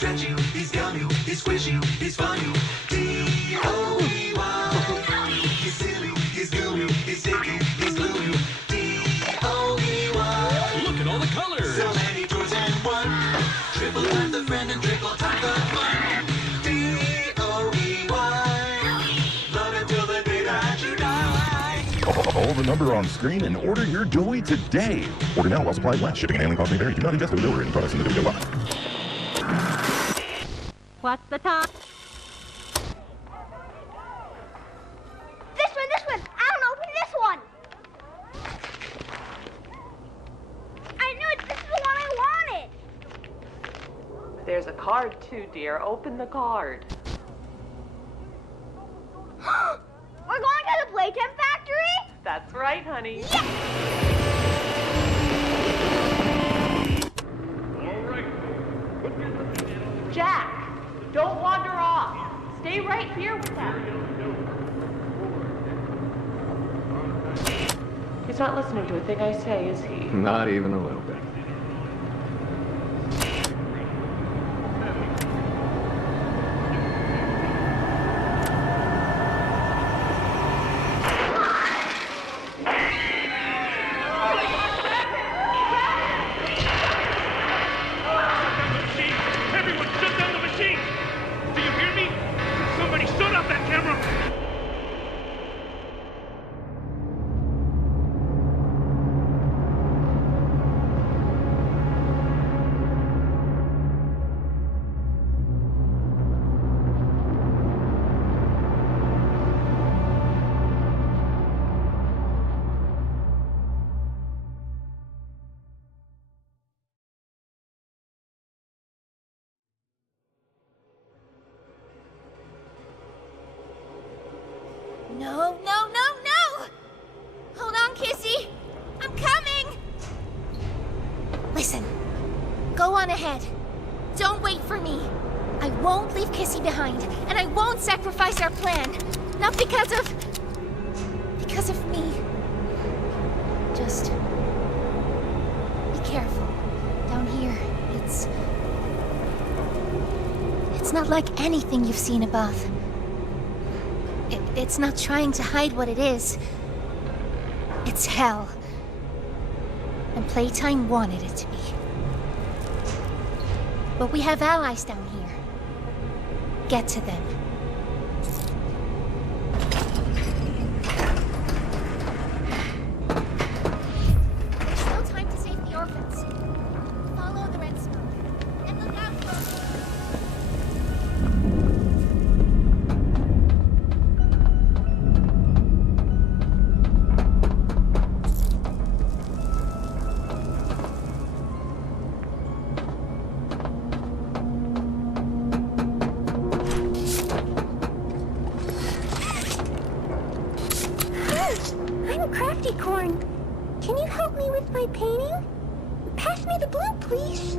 stretch you, he's gum you, he's squish you, he's fun you. D-O-E-Y. He's silly, he's goo you, he's sticky, he's glue you. D-O-E-Y. Look at all the colors. So many toys and one. Triple time the friend and triple time the fun. D-O-E-Y. Love it till the day that you die. Call the number on screen and order your toy today. Order now while supplies last. Shipping and handling costs may vary. Do not ingest or deliver any products in the video box. What's the time? This one! I don't open this one! I knew it! This is the one I wanted! There's a card too, dear. Open the card. We're going to the Playtime factory? That's right, honey. Yes! Jack, don't wander off. Stay right here with them. He's not listening to a thing I say, is he? Not even a little bit. Everyone shut down the machine! Do you hear me? Somebody shut off that camera! No! Hold on, Kissy! I'm coming! Listen, go on ahead. Don't wait for me. I won't leave Kissy behind, and I won't sacrifice our plan. Not because of me. Just be careful. Down here, it's not like anything you've seen above. It's not trying to hide what it is. It's hell. And Playtime wanted it to be. But we have allies down here. Get to them. There's still time to save the orphans. Follow the red smoke. And look out for... I'm Crafty Corn. Can you help me with my painting? Pass me the blue, please.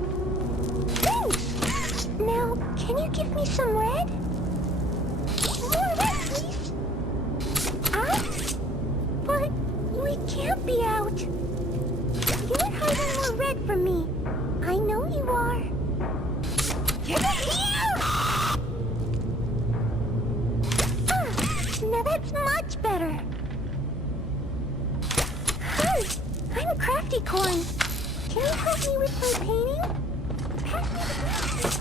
Thanks. Now, can you give me some red? More red, please. Out? But we can't be out. You're hiding more red from me. I know you are. You're here! Now that's much better. Hi, I'm Crafty Corn. Can you help me with my painting? Pass me the brush.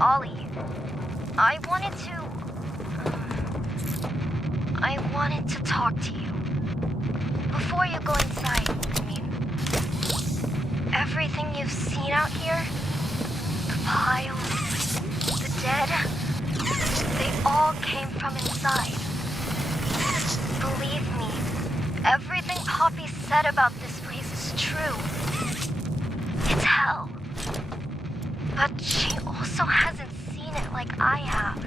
Ollie, I wanted to talk to you. Before you go inside, I mean, everything you've seen out here, the piles, the dead, they all came from inside. Believe me, everything Poppy said about this place is true. It's hell. But she also hasn't seen it like I have.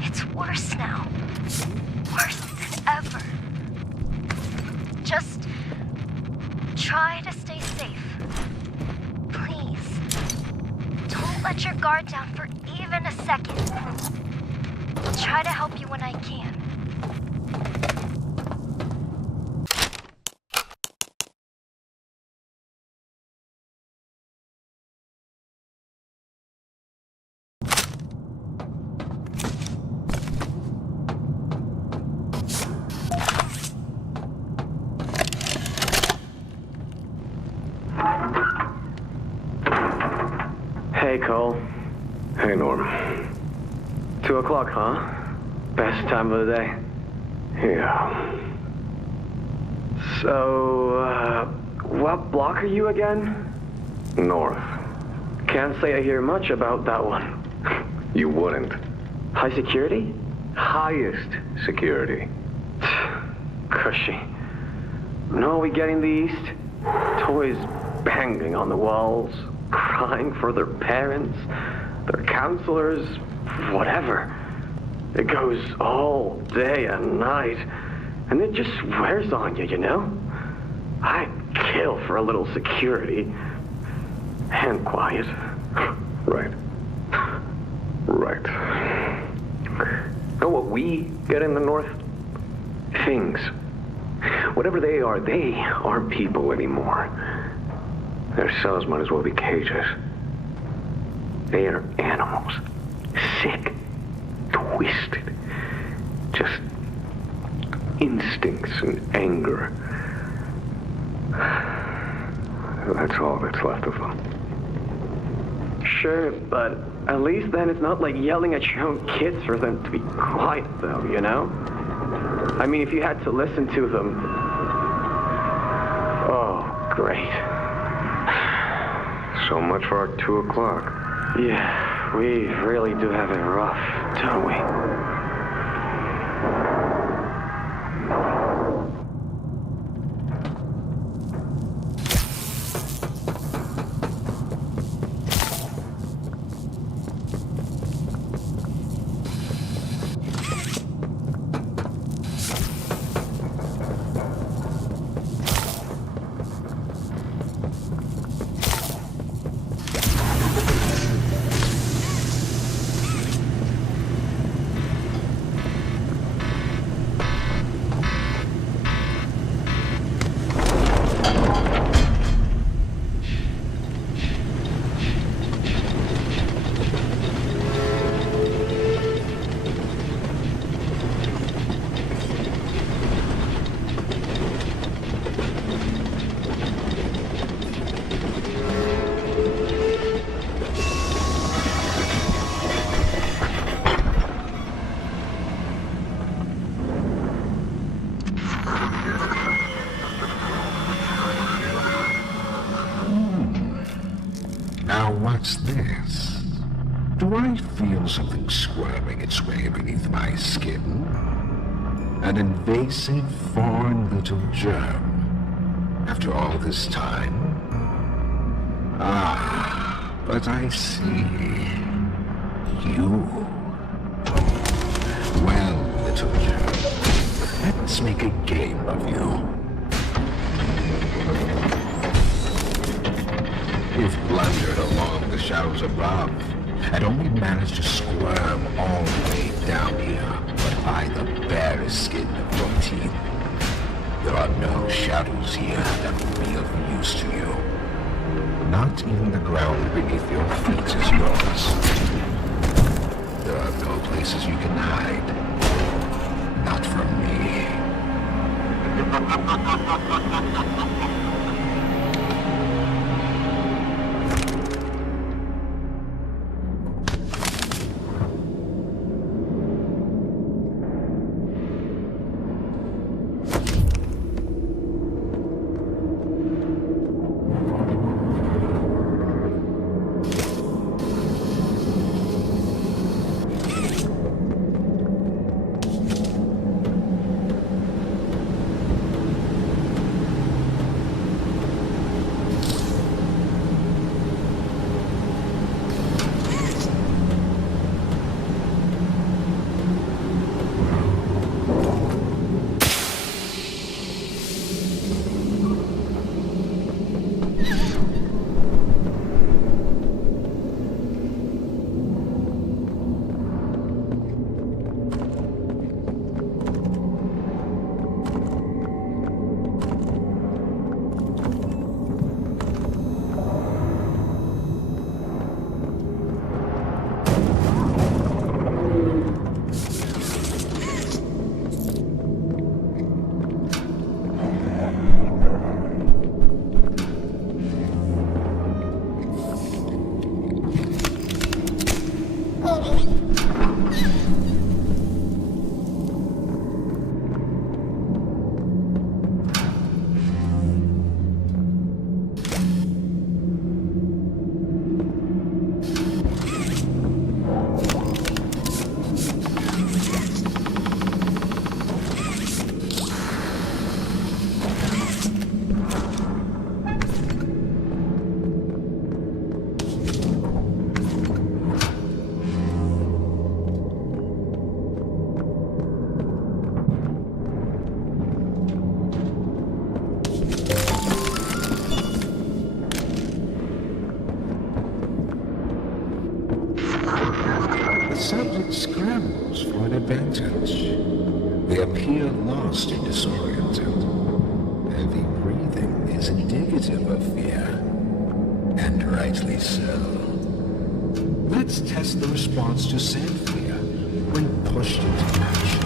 It's worse now. Worse than ever. Just try to stay safe. Please. Don't let your guard down for even a second. I'll try to help you when I can. Hey, Cole. Hey, Norm. 2 o'clock, huh? Best time of the day. Yeah. So, what block are you again? North. Can't say I hear much about that one. You wouldn't. High security? Highest security. Cushy. No, we get in the east. Toys banging on the walls, crying for their parents, their counselors, whatever. It goes all day and night, and it just wears on you, you know? I'd kill for a little security. And quiet. Right. Right. Know what we get in the North? Things. Whatever they aren't people anymore. Their cells might as well be cages. They are animals. Sick. Twisted. Just instincts and anger. That's all that's left of them. Sure, but at least then it's not like yelling at your own kids for them to be quiet, though, you know? I mean, if you had to listen to them... Oh, great. So much for our 2 o'clock. Yeah, we really do have it rough, don't we? Now what's this? Do I feel something squirming its way beneath my skin? An invasive foreign little germ. After all this time? Ah, but I see. You. Well, little germ, let's make a game of you. You've blundered along the shadows above, and only managed to squirm all the way down here, but by the barest skin of your teeth. There are no shadows here that will be of use to you. Not even the ground beneath your feet is yours. There are no places you can hide. Not from me. Subject scrambles for an advantage. They appear lost and disoriented. Heavy breathing is indicative of fear. And rightly so. Let's test the response to said fear when pushed into action.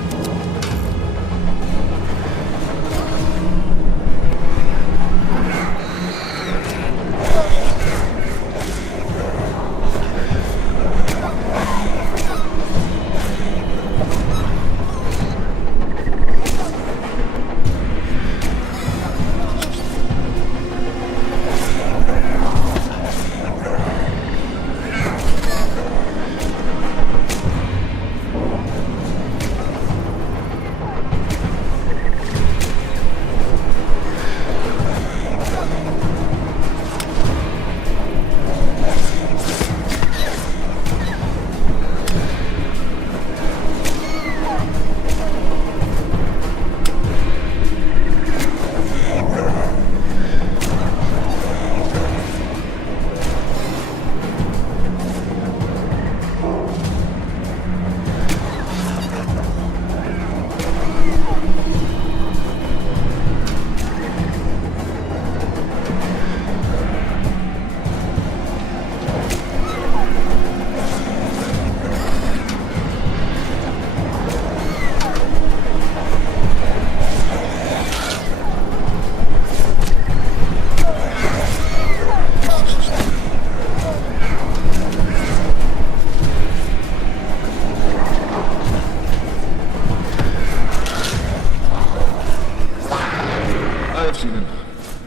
I've seen enough.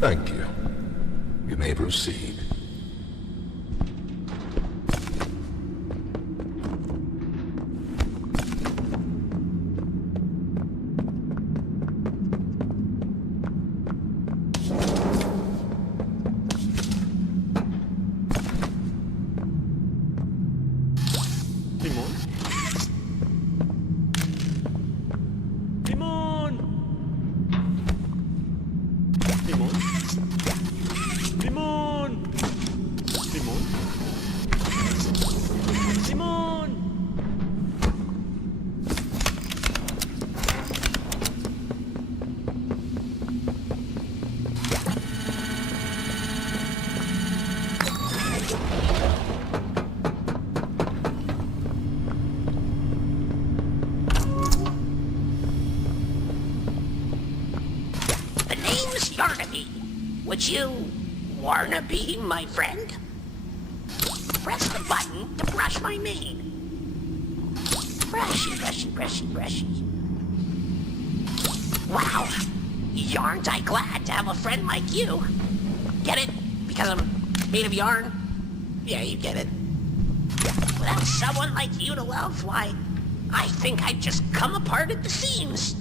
Thank you. You may proceed. Would you wanna be my friend? Press the button to brush my mane. Brushy, brushy, brushy, brushy. Wow, yarn't I glad to have a friend like you. Get it? Because I'm made of yarn? Yeah, you get it. Without someone like you to love, why, I think I'd just come apart at the seams.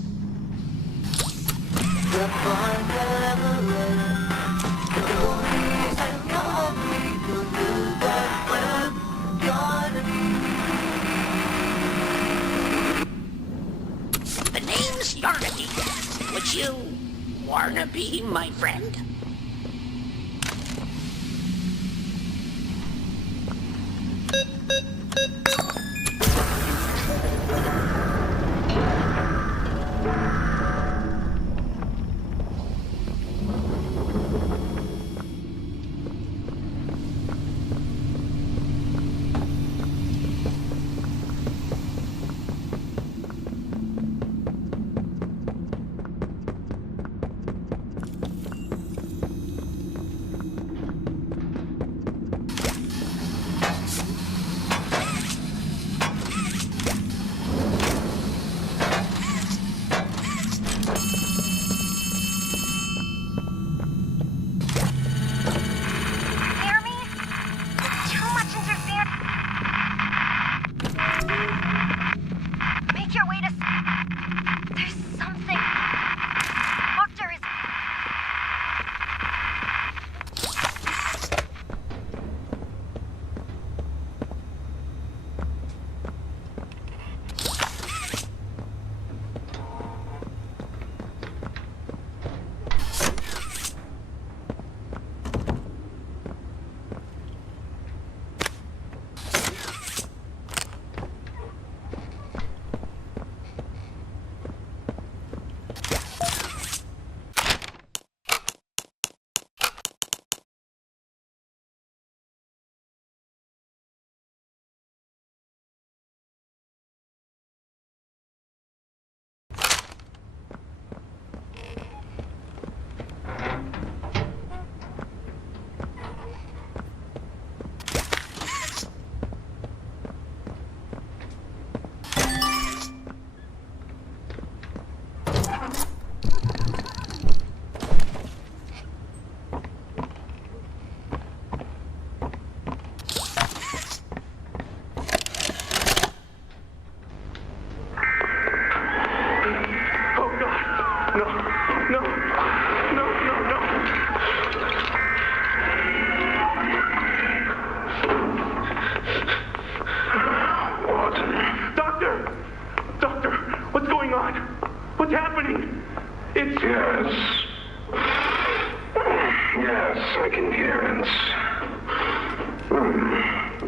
The name's Yarnaby. Would you wanna be my friend?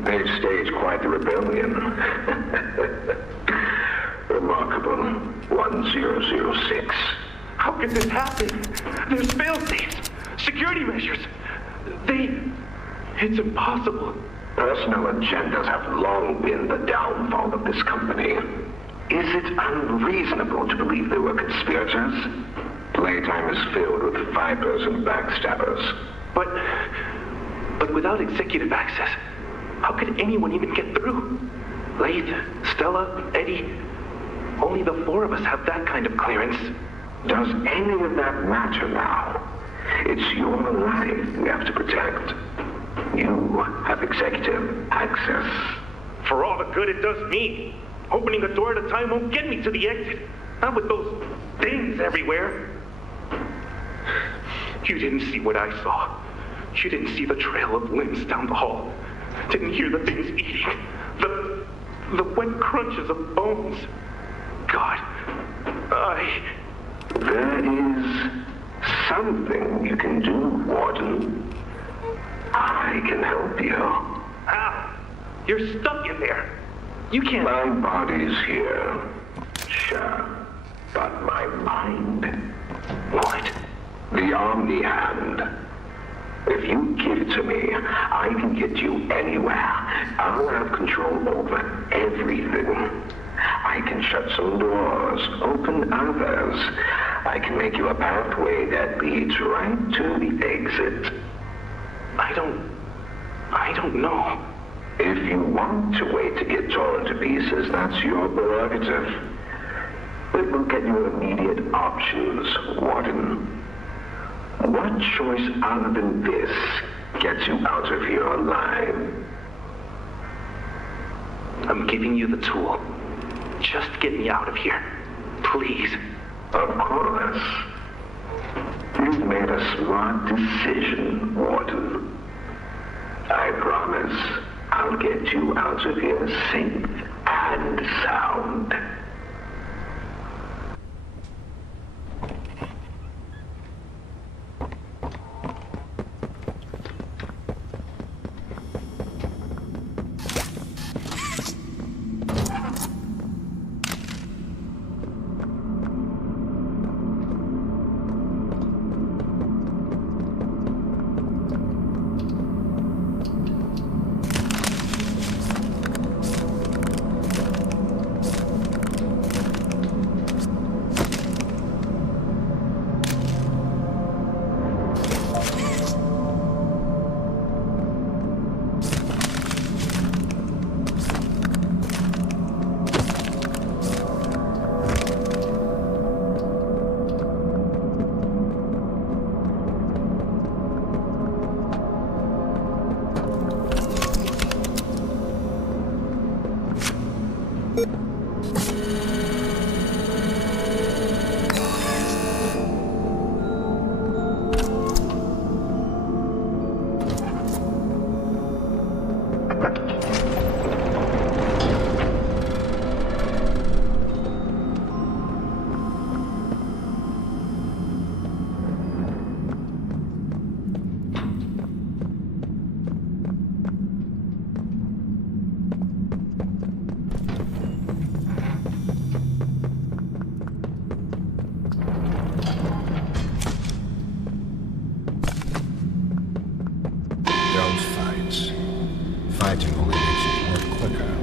They've staged quite the rebellion. Remarkable. 1006. How could this happen? There's fail-safes, security measures. It's impossible. Personal agendas have long been the downfall of this company. Is it unreasonable to believe there were conspirators? Playtime is filled with vipers and backstabbers. But without executive access, how could anyone even get through? Lathe, Stella, Eddie, only the four of us have that kind of clearance. Does any of that matter now? It's your life we have to protect. You have executive access. For all the good it does me, opening a door at a time won't get me to the exit. Not with those things everywhere. You didn't see what I saw. You didn't see the trail of limbs down the hall. Didn't hear the things eating. The wet crunches of bones. God, There is something you can do, Warden. I can help you. How? You're stuck in there. You can't... My body's here. Sure. But my mind... What? The Omni Hand. If you give it to me, I can get you anywhere. I'll have control over everything. I can shut some doors, open others. I can make you a pathway that leads right to the exit. I don't know. If you want to wait to get torn to pieces, that's your prerogative. But look at your immediate options, Warden. What choice other than this gets you out of here alive? I'm giving you the tool. Just get me out of here. Please. Of course. You've made a smart decision, Warden. I promise I'll get you out of here safe and sound. Fighting only makes it work quicker.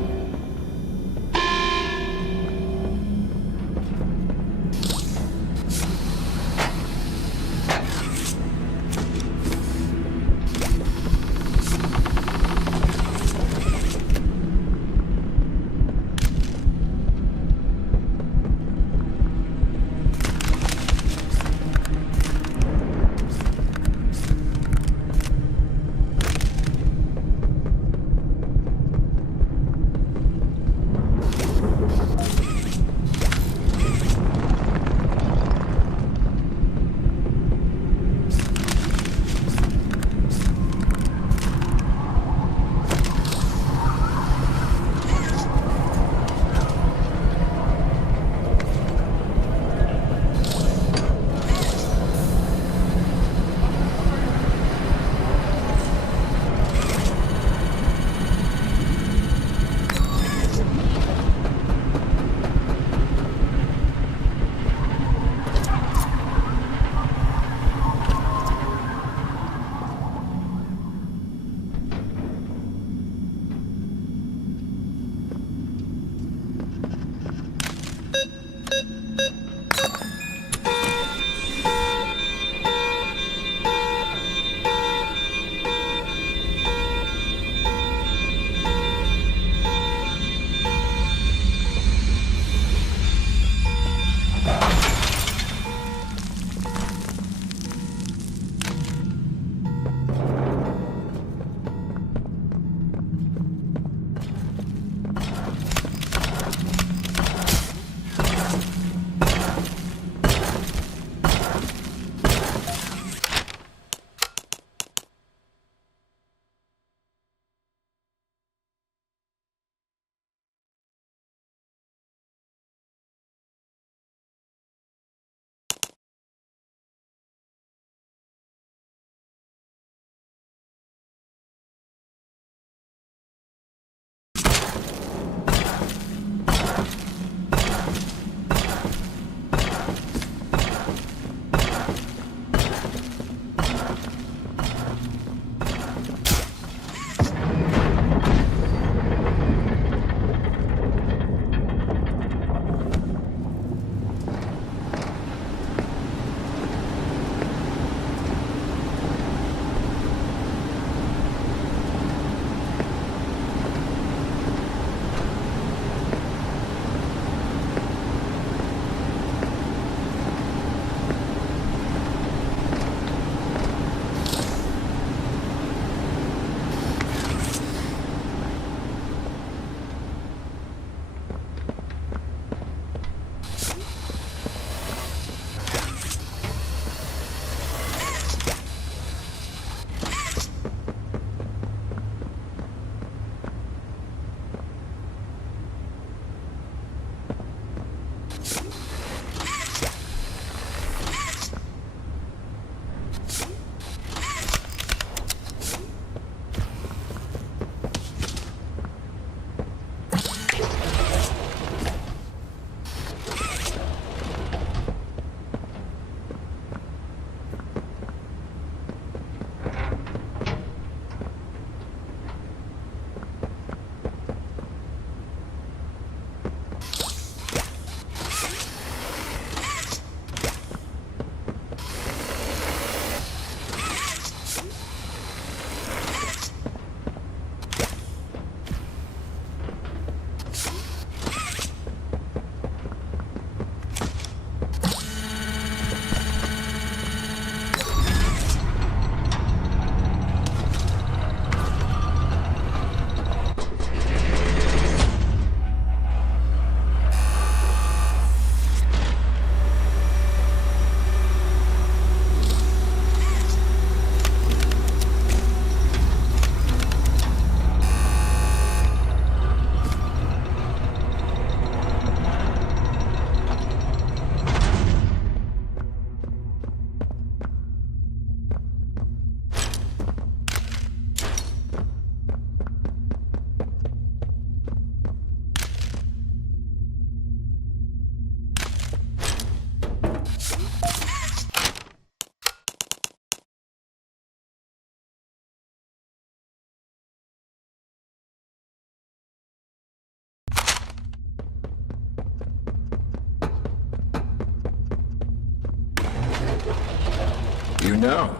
You know,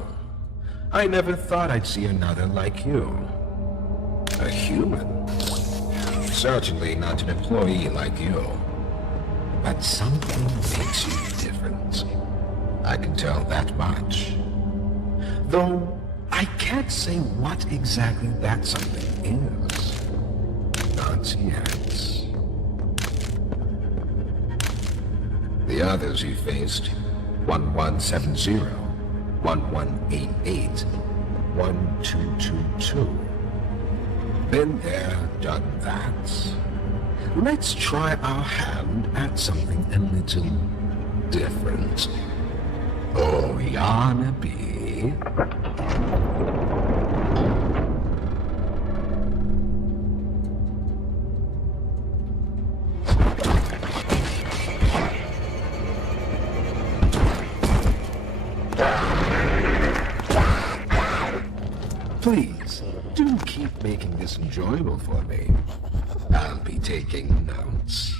I never thought I'd see another like you. A human. Certainly not an employee like you. But something makes you different. I can tell that much. Though, I can't say what exactly that something is. Not yet. The others you faced, 1170, 1188, 1222. Been there, done that. Let's try our hand at something a little different. Oh, Yarnaby. Please, do keep making this enjoyable for me. I'll be taking notes.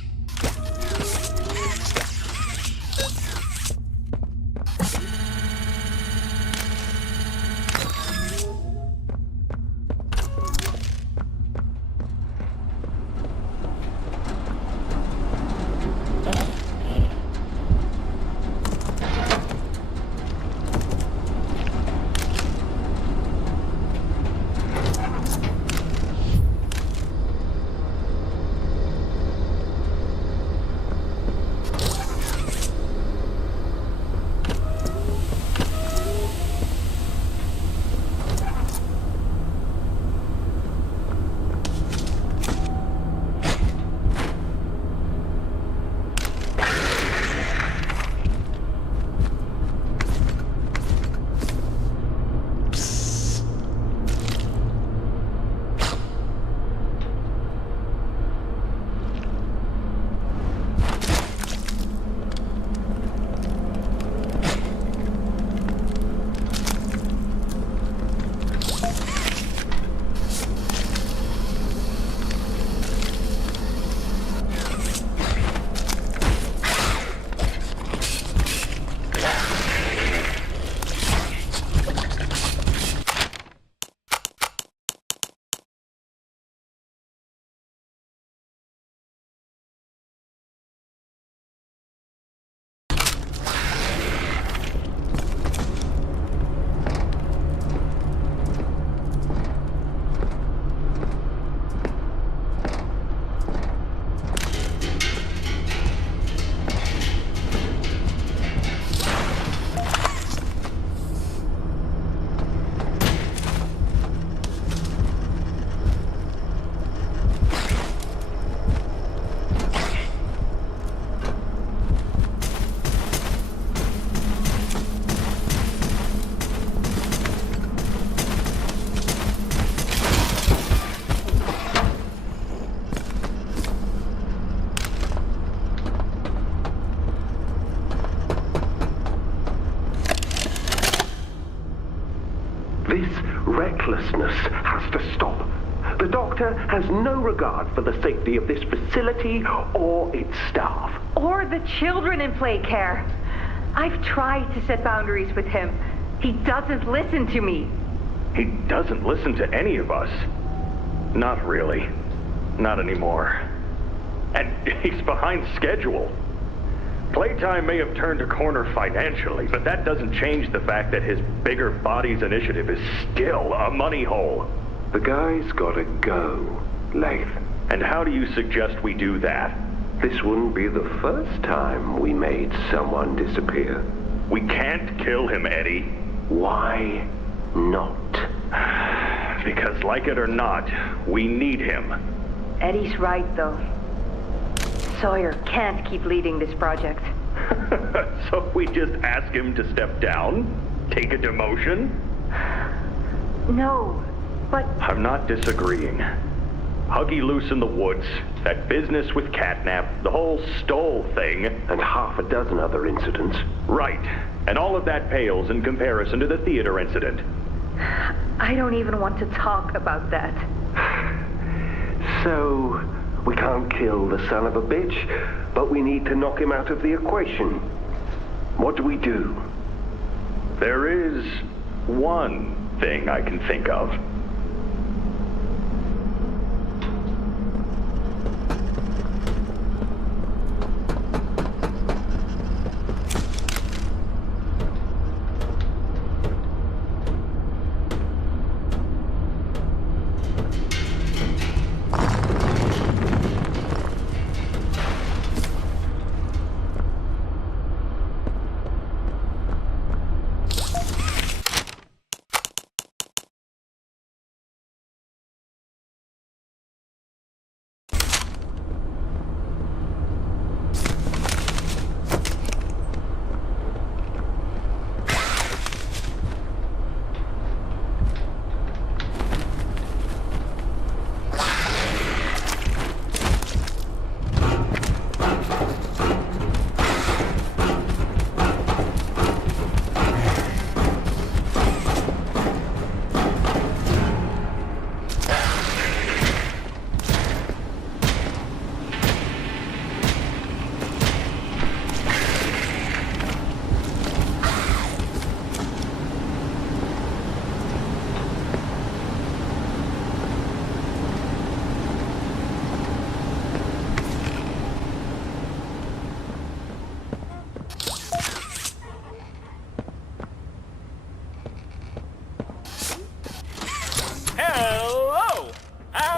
Recklessness has to stop. The doctor has no regard for the safety of this facility or its staff. Or the children in play care. I've tried to set boundaries with him. He doesn't listen to me. He doesn't listen to any of us. Not really. Not anymore. And he's behind schedule. Playtime may have turned a corner financially, but that doesn't change the fact that his bigger bodies initiative is still a money hole. The guy's gotta go, Lath. And how do you suggest we do that? This wouldn't be the first time we made someone disappear. We can't kill him, Eddie. Why not? Because like it or not, we need him. Eddie's right, though. Sawyer can't keep leading this project. So we just ask him to step down? Take a demotion? No, but... I'm not disagreeing. Huggy loose in the woods, that business with Catnap, the whole Stoll thing. And half a dozen other incidents. Right. And all of that pales in comparison to the theater incident. I don't even want to talk about that. So, we can't kill the son of a bitch, but we need to knock him out of the equation. What do we do? There is one thing I can think of.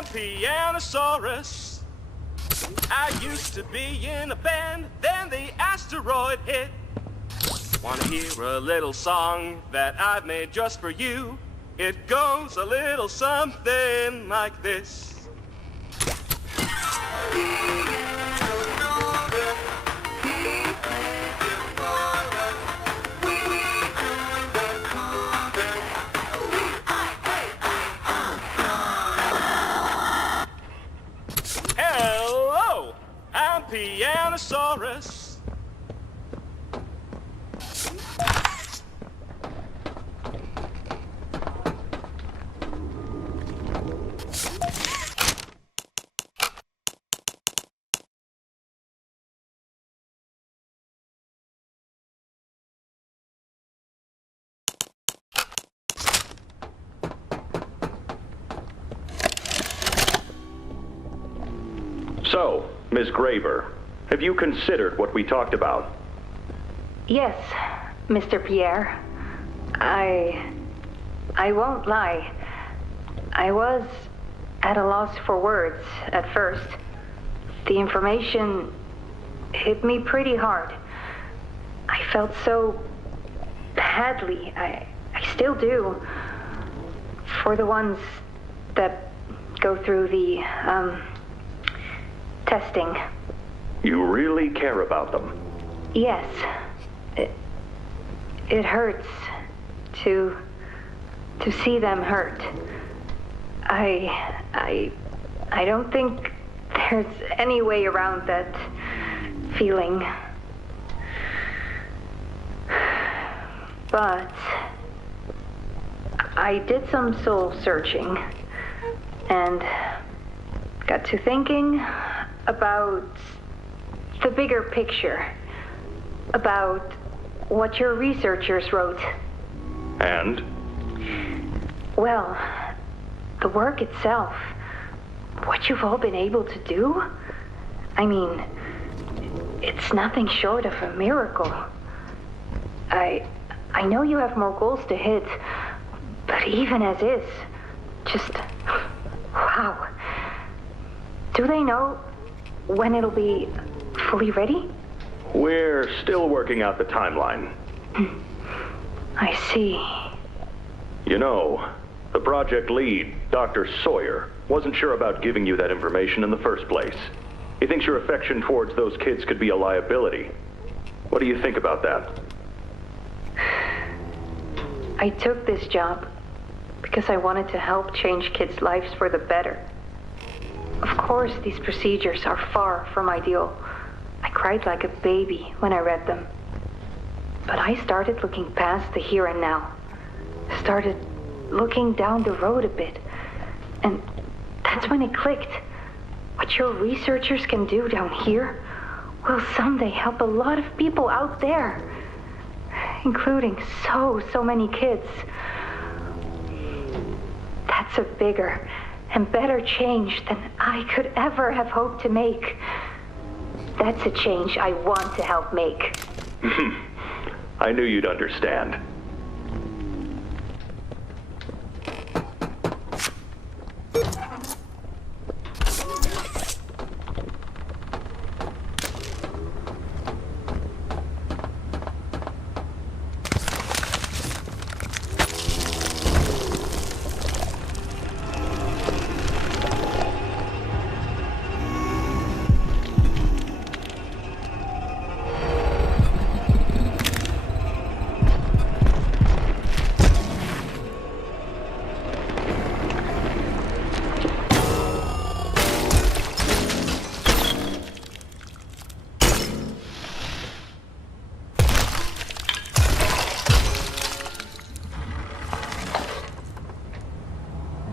Pianosaurus. I used to be in a band, then the asteroid hit. Wanna hear a little song that I've made just for you? It goes a little something like this. Hello, I'm Pianosaurus. So, Ms. Graver, have you considered what we talked about? Yes, Mr. Pierre. I won't lie. I was at a loss for words at first. The information hit me pretty hard. I felt so badly. I still do. For the ones that go through the, testing. You really care about them? Yes. It hurts to see them hurt. I don't think there's any way around that feeling. But I did some soul searching and got to thinking about the bigger picture, about what your researchers wrote. And? Well, the work itself, what you've all been able to do, I mean, it's nothing short of a miracle. I know you have more goals to hit, but even as is, just, wow. Do they know when it'll be fully ready? We're still working out the timeline. I see. You know, the project lead, Dr. Sawyer, wasn't sure about giving you that information in the first place. He thinks your affection towards those kids could be a liability. What do you think about that? I took this job because I wanted to help change kids' lives for the better. Of course, these procedures are far from ideal. I cried like a baby when I read them. But I started looking past the here and now. Started looking down the road a bit. And that's when it clicked. What your researchers can do down here will someday help a lot of people out there. including so many kids. That's a bigger and better change than I could ever have hoped to make. That's a change I want to help make. I knew you'd understand.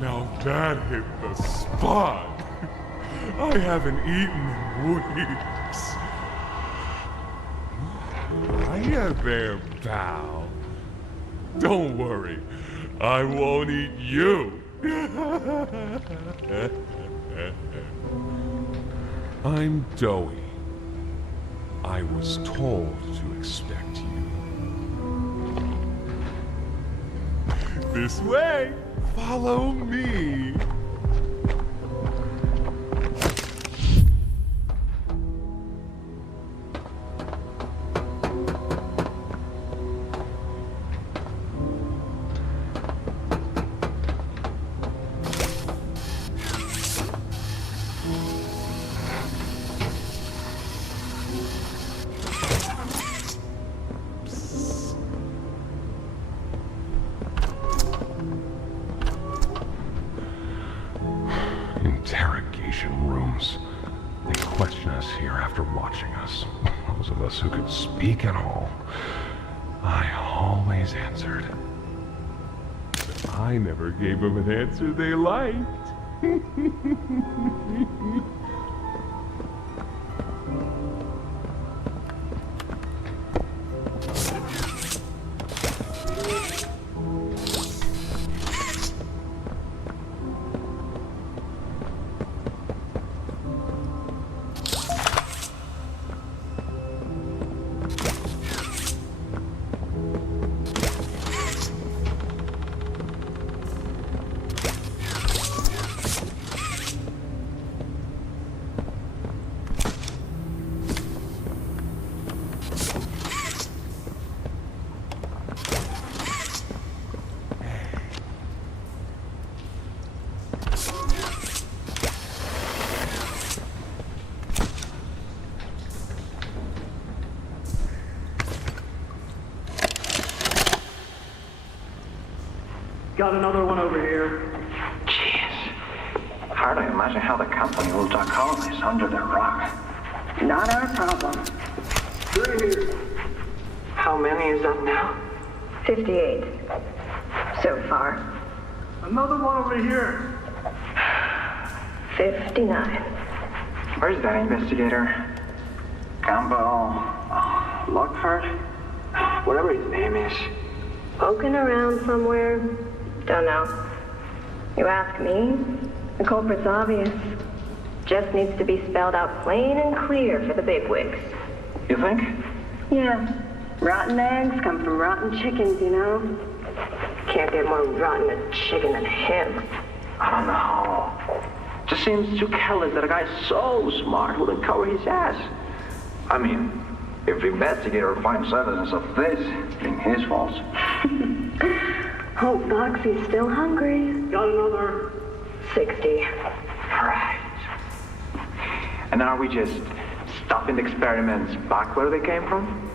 Now that hit the spot. I haven't eaten in weeks. Hiya there, pal. Don't worry, I won't eat you. I'm Doughy. I was told to expect you. This way. Follow me. Interrogation rooms. They question us here after watching us. Those of us who could speak at all. I always answered. But I never gave them an answer they liked. Got another one over here. Jeez. Hard to imagine how the company will duck all this under the rug. Not our problem. 3 here. How many is that now? 58. So far. Another one over here. 59. Where's that investigator? Campbell... Lockhart? Whatever his name is. Poking around somewhere? Don't know. You ask me? The culprit's obvious. Just needs to be spelled out plain and clear for the bigwigs. You think? Yeah. Rotten eggs come from rotten chickens, you know? Can't get more rotten a chicken than him. I don't know. Just seems too careless that a guy so smart wouldn't cover his ass. I mean, if the investigator finds evidence of this, being his fault. Hope Foxy's still hungry. Got another. 60. Right. And are we just stopping the experiments back where they came from?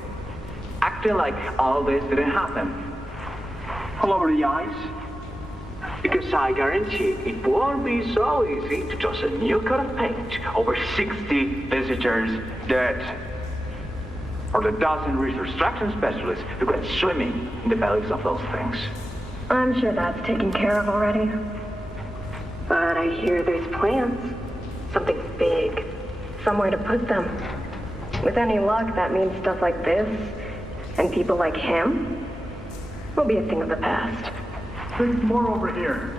Acting like all this didn't happen? All over the ice? Because I guarantee it won't be so easy to toss a new coat of paint over 60 visitors dead. Or the dozen reconstruction specialists who went swimming in the bellies of those things. I'm sure that's taken care of already. But I hear there's plans. Something big. Somewhere to put them. With any luck, that means stuff like this And people like him will be a thing of the past. Think more over here.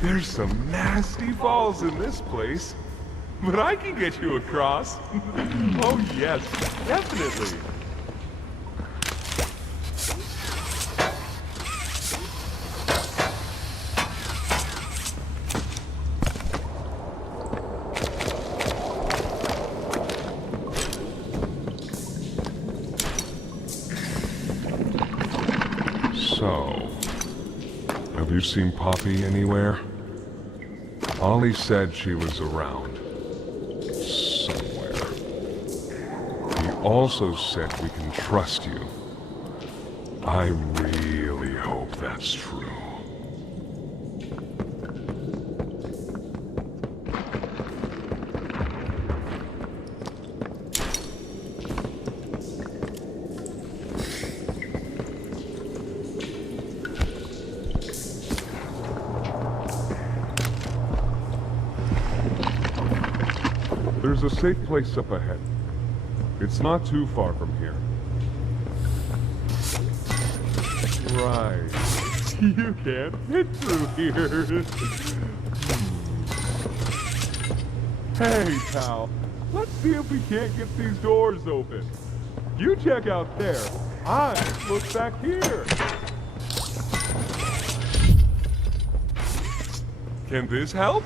There's some nasty falls in this place, but I can get you across. Oh yes, definitely. So, have you seen Poppy anywhere? Ollie said she was around. Somewhere. He also said we can trust you. I really hope that's true. There's a safe place up ahead. It's not too far from here. Right. You can't fit through here. Hey, pal. Let's see if we can't get these doors open. You check out there. I look back here. Can this help?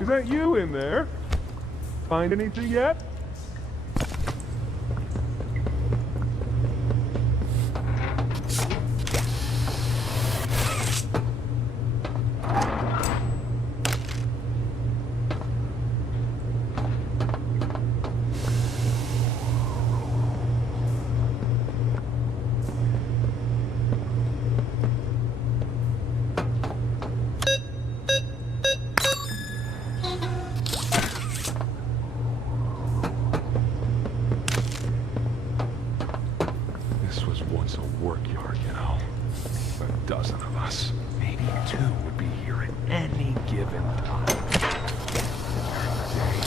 Is that you in there? Find anything yet? Once a work yard, you know. A dozen of us, maybe two, would be here at any given time. During the day,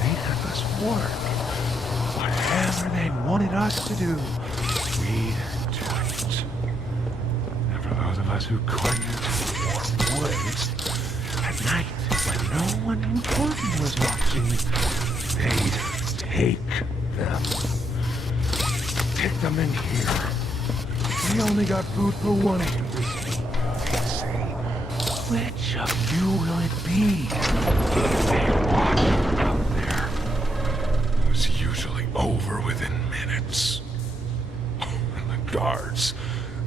they'd have us work. Whatever they wanted us to do, we'd do it. And for those of us who couldn't or wouldn't, at night, when no one important was watching, they'd take them. Take them in here. We only got food for one of you this week. They'd say, which of you will it be? They'd watch out there. It was usually over within minutes. And the guards,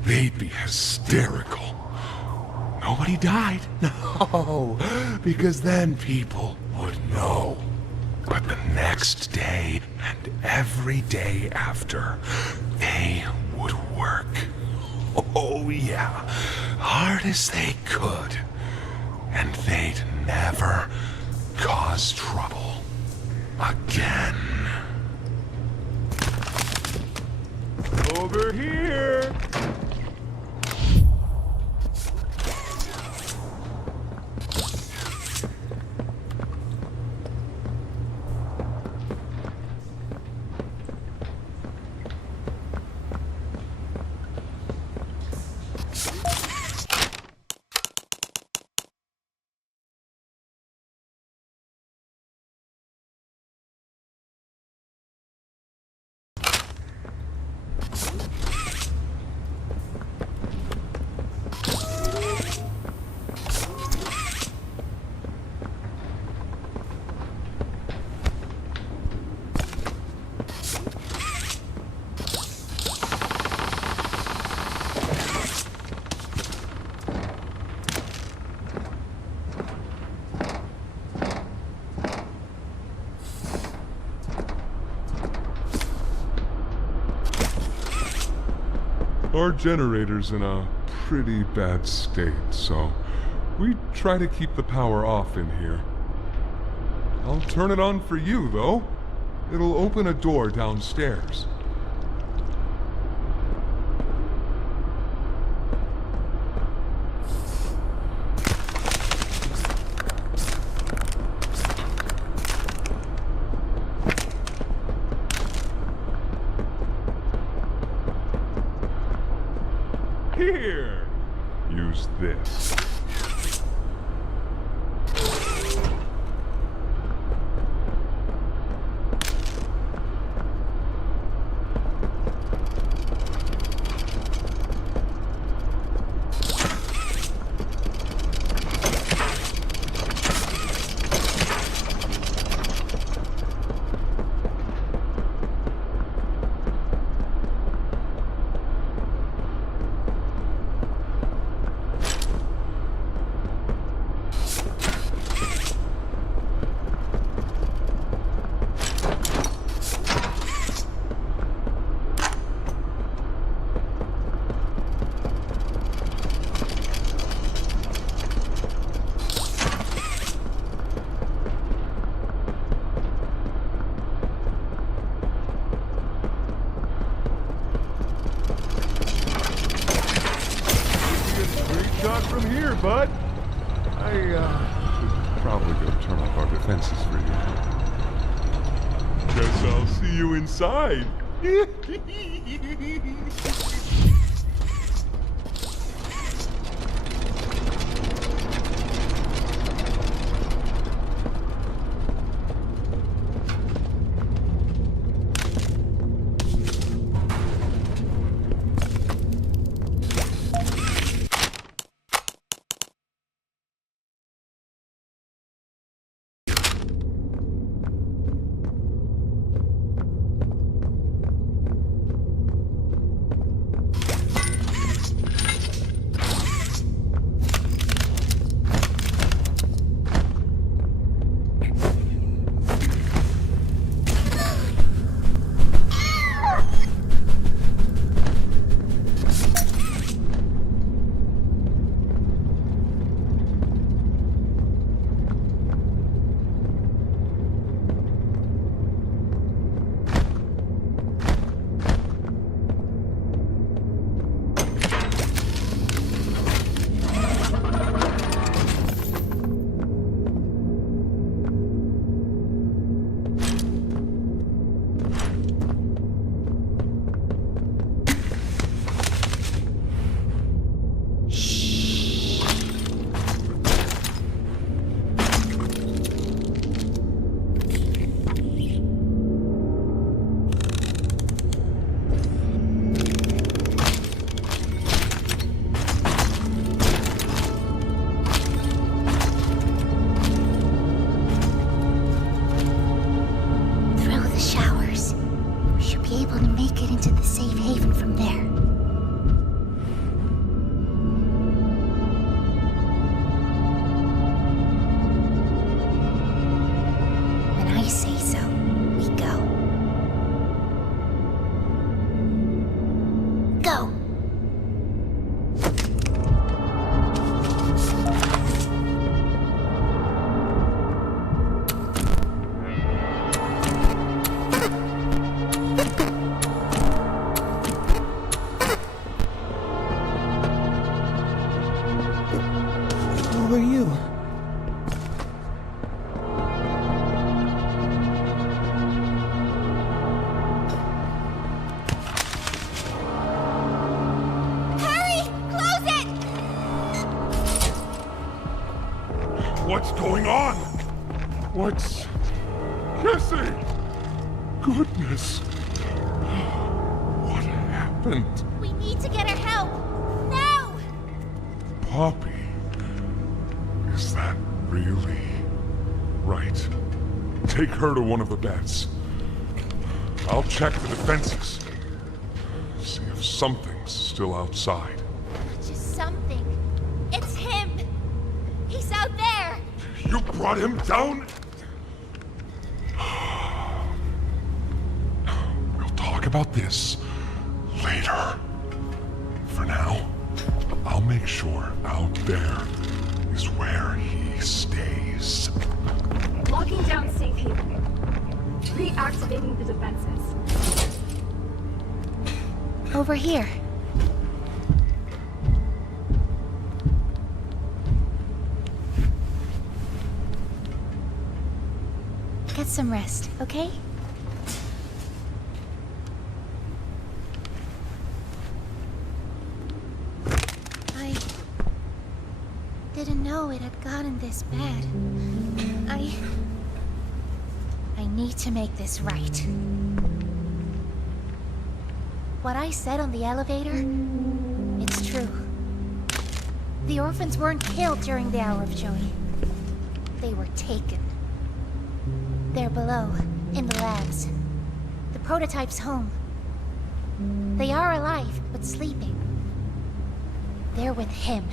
they'd be hysterical. Nobody died. No, because then people would know. But the next day and every day after, they would work. Oh yeah, hard as they could. And they'd never cause trouble again. Over here! our generator's in a pretty bad state, so we try to keep the power off in here. I'll turn it on for you, though. It'll open a door downstairs. Here! Use this. From here, bud. I should probably go turn off our defenses for you. Guess I'll see you inside. What's going on? What's... Jesse! Goodness! What happened? We need to get her help! Now! Poppy? Is that really right? Take her to one of the beds. I'll check the defenses. See if something's still outside. Just something. It's him! He's out there! You brought him down? We'll talk about this later. now, I'll make sure out there is where he stays. Locking down safe haven. Reactivating the defenses. Over here. Get some rest, okay? I didn't know it had gotten this bad. I need to make this right. What I said on the elevator, it's true. The orphans weren't killed during the Hour of Joy. They were taken. They're below, in the labs. The prototype's home. They are alive, but sleeping. They're with him.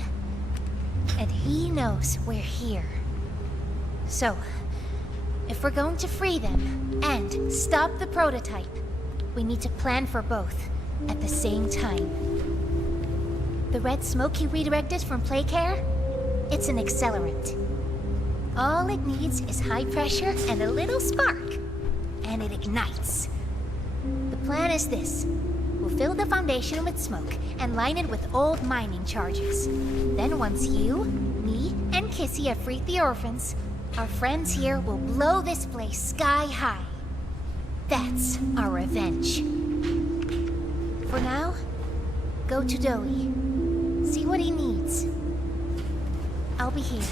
And he knows we're here. So, if we're going to free them and stop the prototype, we need to plan for both at the same time. The red smoke he redirected from Playcare? It's an accelerant. All it needs is high pressure and a little spark, and it ignites. The plan is this. We'll fill the foundation with smoke and line it with old mining charges. Then once you, me, and Kissy have freed the orphans, our friends here will blow this place sky high. That's our revenge. For now, go to Doey. See what he needs. I'll be here.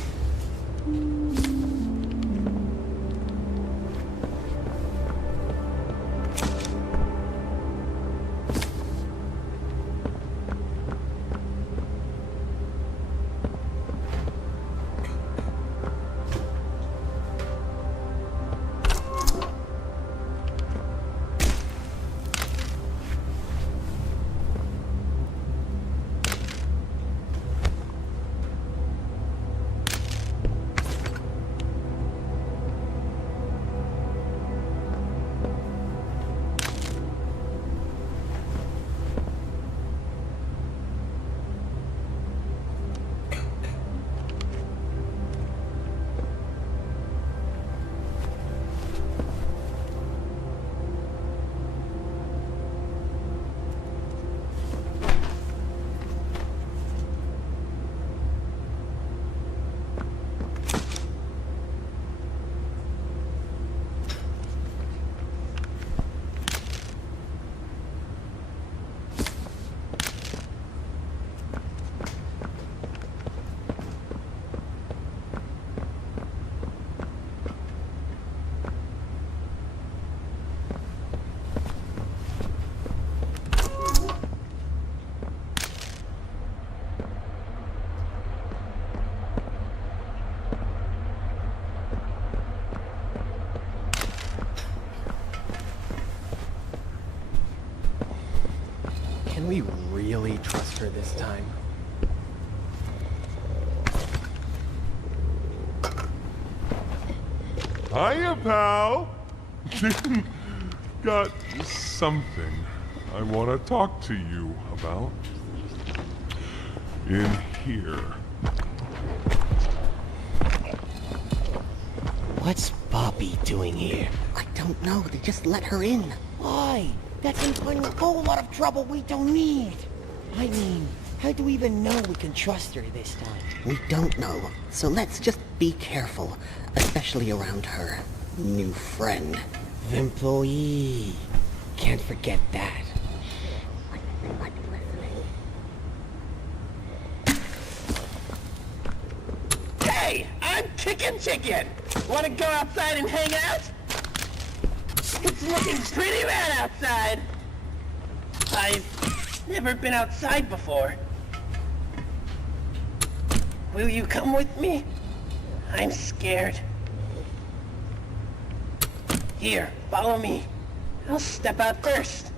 Can we really trust her this time? Hiya, pal! Got something I want to talk to you about. In here. What's Bobby doing here? I don't know. They just let her in. Why? That's including a whole lot of trouble we don't need. I mean, how do we even know we can trust her this time? We don't know. So let's just be careful, especially around her new friend. The employee. Can't forget that. Hey, I'm Chicken. Wanna go outside and hang out? It's looking pretty bad outside. I've never been outside before. Will you come with me? I'm scared. Here, follow me. I'll step out first.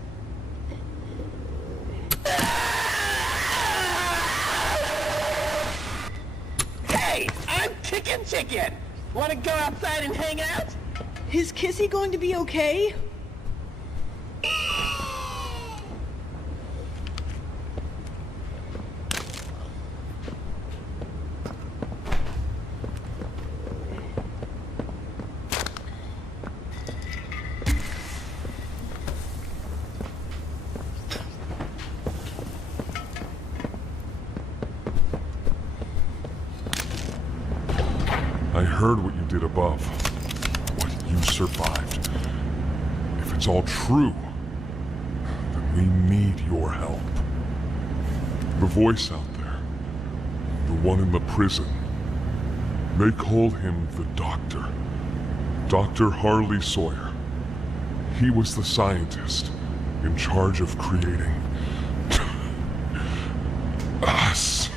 Hey, I'm Chicken. Wanna go outside and hang out? Is Kissy going to be okay? I heard what you did above. What you survived. If it's all true, then we need your help. The voice out there, the one in the prison, they called him the Doctor. Dr. Harley Sawyer. He was the scientist in charge of creating us.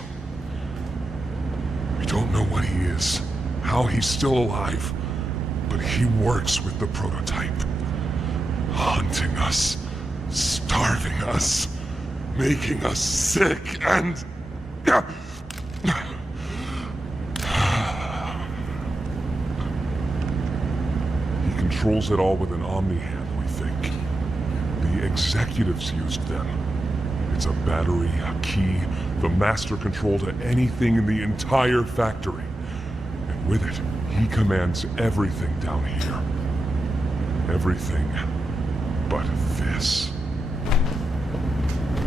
We don't know what he is, how he's still alive, but he works with the prototype. Hunting us, starving us, making us sick, and... He controls it all with an Omni-Hand, we think. The executives used them. It's a battery, a key, the master control to anything in the entire factory. And with it, he commands everything down here. Everything but this.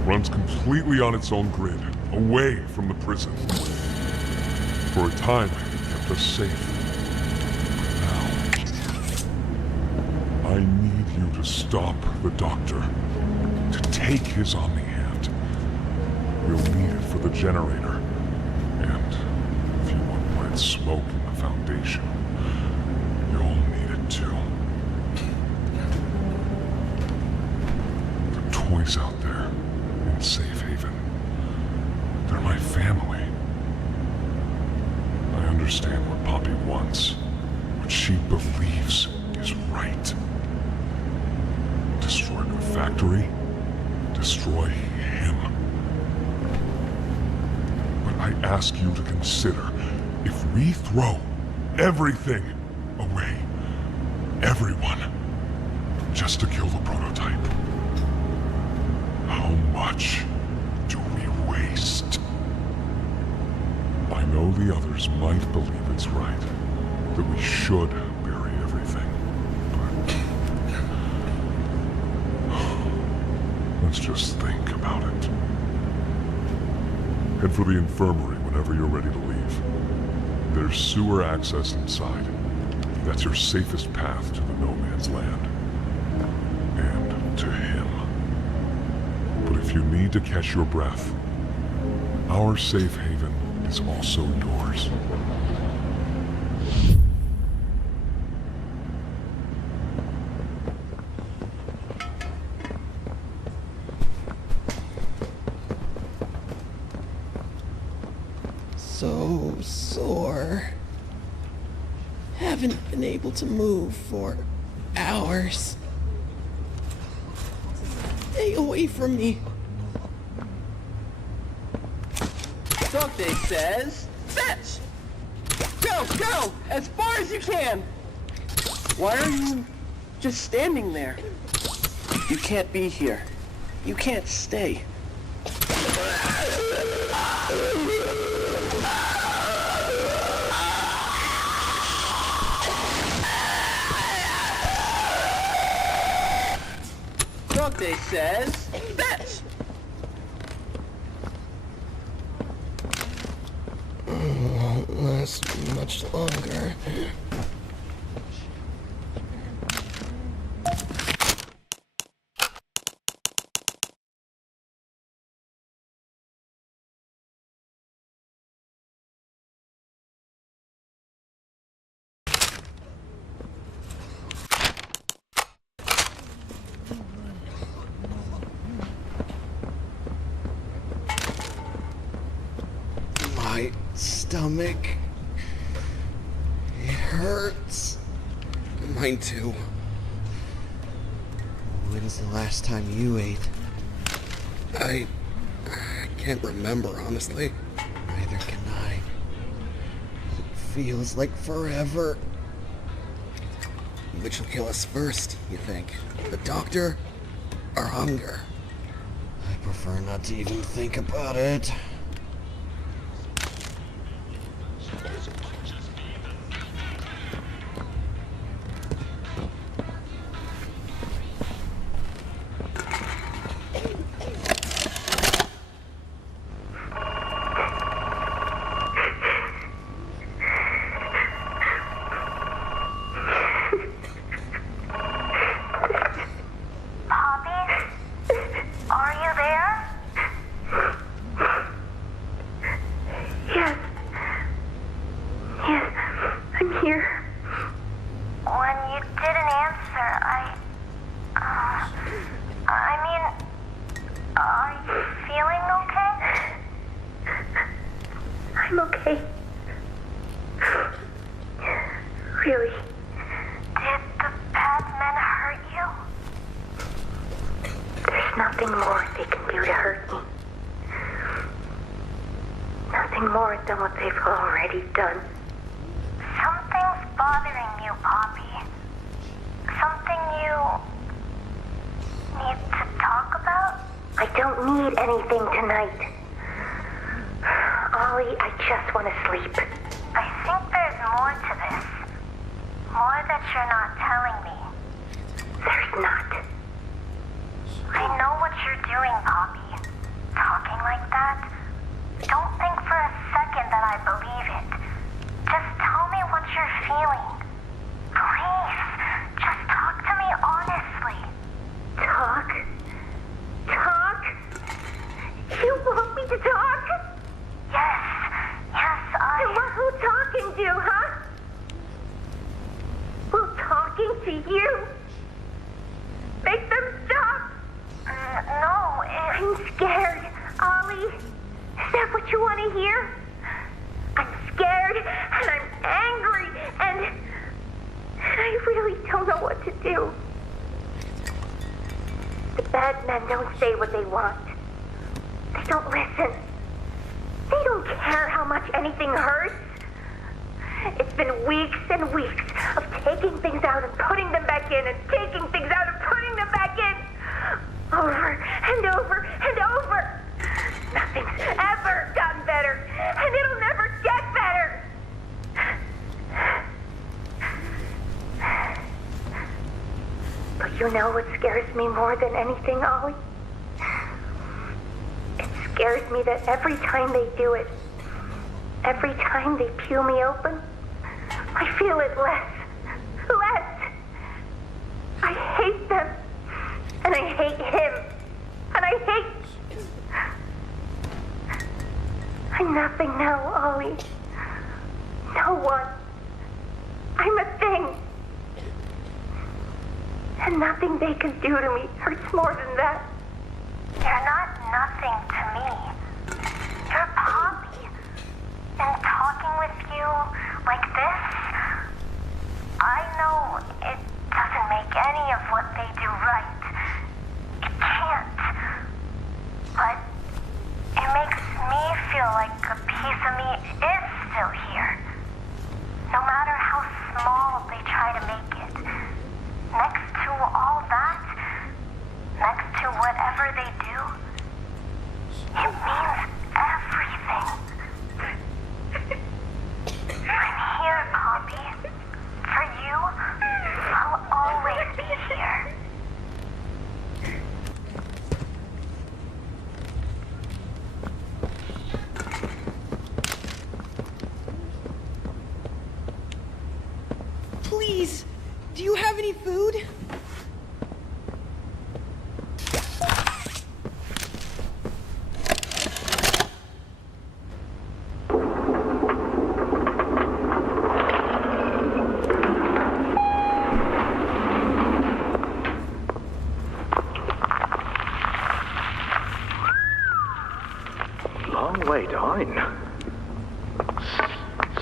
Runs completely on its own grid, away from the prison. For a time, it kept us safe. Now, I need you to stop the Doctor, to take his Omni-Hand. We'll need it for the generator, and if you want red smoke in the Foundation, you'll need it too. The toys out there in Safe Haven, they're my family. I understand what Poppy wants, what she believes is right. Destroy the factory, destroy him. But I ask you to consider, if we throw everything away, everyone, just to kill the prototype, how much do we waste? I know the others might believe it's right, that we should bury everything, but let's just think about it. Head for the infirmary whenever you're ready to leave. There's sewer access inside. That's your safest path to the no man's land. And to him. But if you need to catch your breath, our safe haven is also yours. So sore. Haven't been able to move for hours. Stay away from me. Dog Day says, fetch! Go, go! As far as you can! Why are you just standing there? You can't be here. You can't stay. Dog Day says, fetch! Won't last much longer. My stomach. It hurts. Mine too. When's the last time you ate? I can't remember, honestly. Neither can I. It feels like forever. Which will kill us first, you think? The doctor or hunger? I prefer not to even think about it. I'm okay. Really? Did the bad men hurt you? There's nothing more they can do to hurt me. Nothing more than what they've already done. Something's bothering you, Poppy. Something you need to talk about? I don't need anything tonight. Ollie, I just want to sleep. I think there's more to this. More that you're not telling me. There's not. I know what you're doing, Poppy. Talking like that. Don't think for a second that I believe it. Just tell me what you're feeling. Please, just talk to me honestly. Talk? Talk? You want me to talk? Yes, I... And what will talking do, huh? Will talking to you make them stop? No, I'm scared, Ollie. Is that what you want to hear? I'm scared, and I'm angry, and I really don't know what to do. The bad men don't say what they want. They don't listen. They don't care how much anything hurts. It's been weeks and weeks of taking things out and putting them back in, and taking things out and putting them back in. Over and over and over. Nothing's ever gotten better, and it'll never get better. But you know what scares me more than anything, Ollie? It scares me that every time they do it, every time they peel me open, I feel it less. I hate them, and I hate him, and I hate... I'm nothing now, Ollie. No one. I'm a thing. And nothing they can do to me hurts more than that. You're not nothing to me. You're Poppy. And talking with you like this, I know it doesn't make any of what they do right. It can't. But it makes me feel like a piece of me is still here. No matter how small they try to make it. Next to all that, next to whatever they do, it means everything. I'm here, Poppy. For you, I'll always be here. Please, do you have any food? Long way down.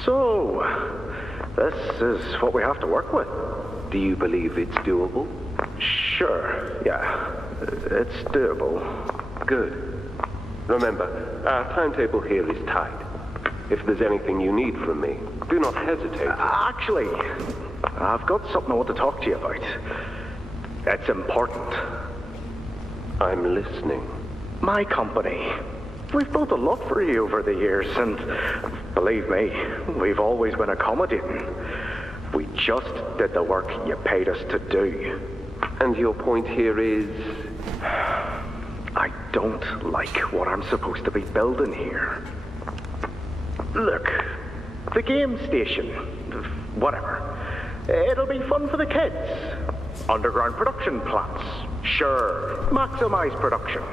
So, this is what we have to work with. Do you believe it's doable? Sure, yeah. It's doable. Good. Remember, our timetable here is tight. If there's anything you need from me, do not hesitate. Actually, I've got something I want to talk to you about. It's important. I'm listening. My company. We've built a lot for you over the years, and believe me, we've always been accommodating. We just did the work you paid us to do. And your point here is? I don't like what I'm supposed to be building here. Look, the game station, whatever. It'll be fun for the kids. Underground production plants. Sure, maximize production.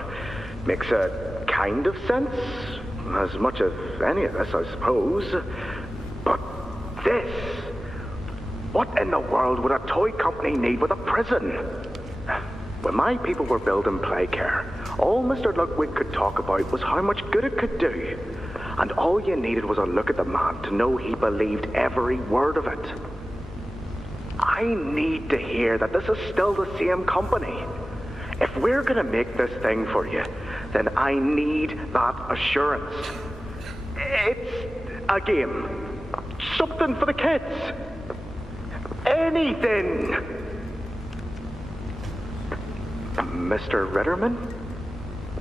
Makes a kind of sense. As much of any of this, I suppose. But this... What in the world would a toy company need with a prison? When my people were building Playcare, all Mr. Ludwig could talk about was how much good it could do. And all you needed was a look at the man to know he believed every word of it. I need to hear that this is still the same company. If we're gonna make this thing for you, then I need that assurance. It's a game. Something for the kids. Anything. Mr. Ritterman?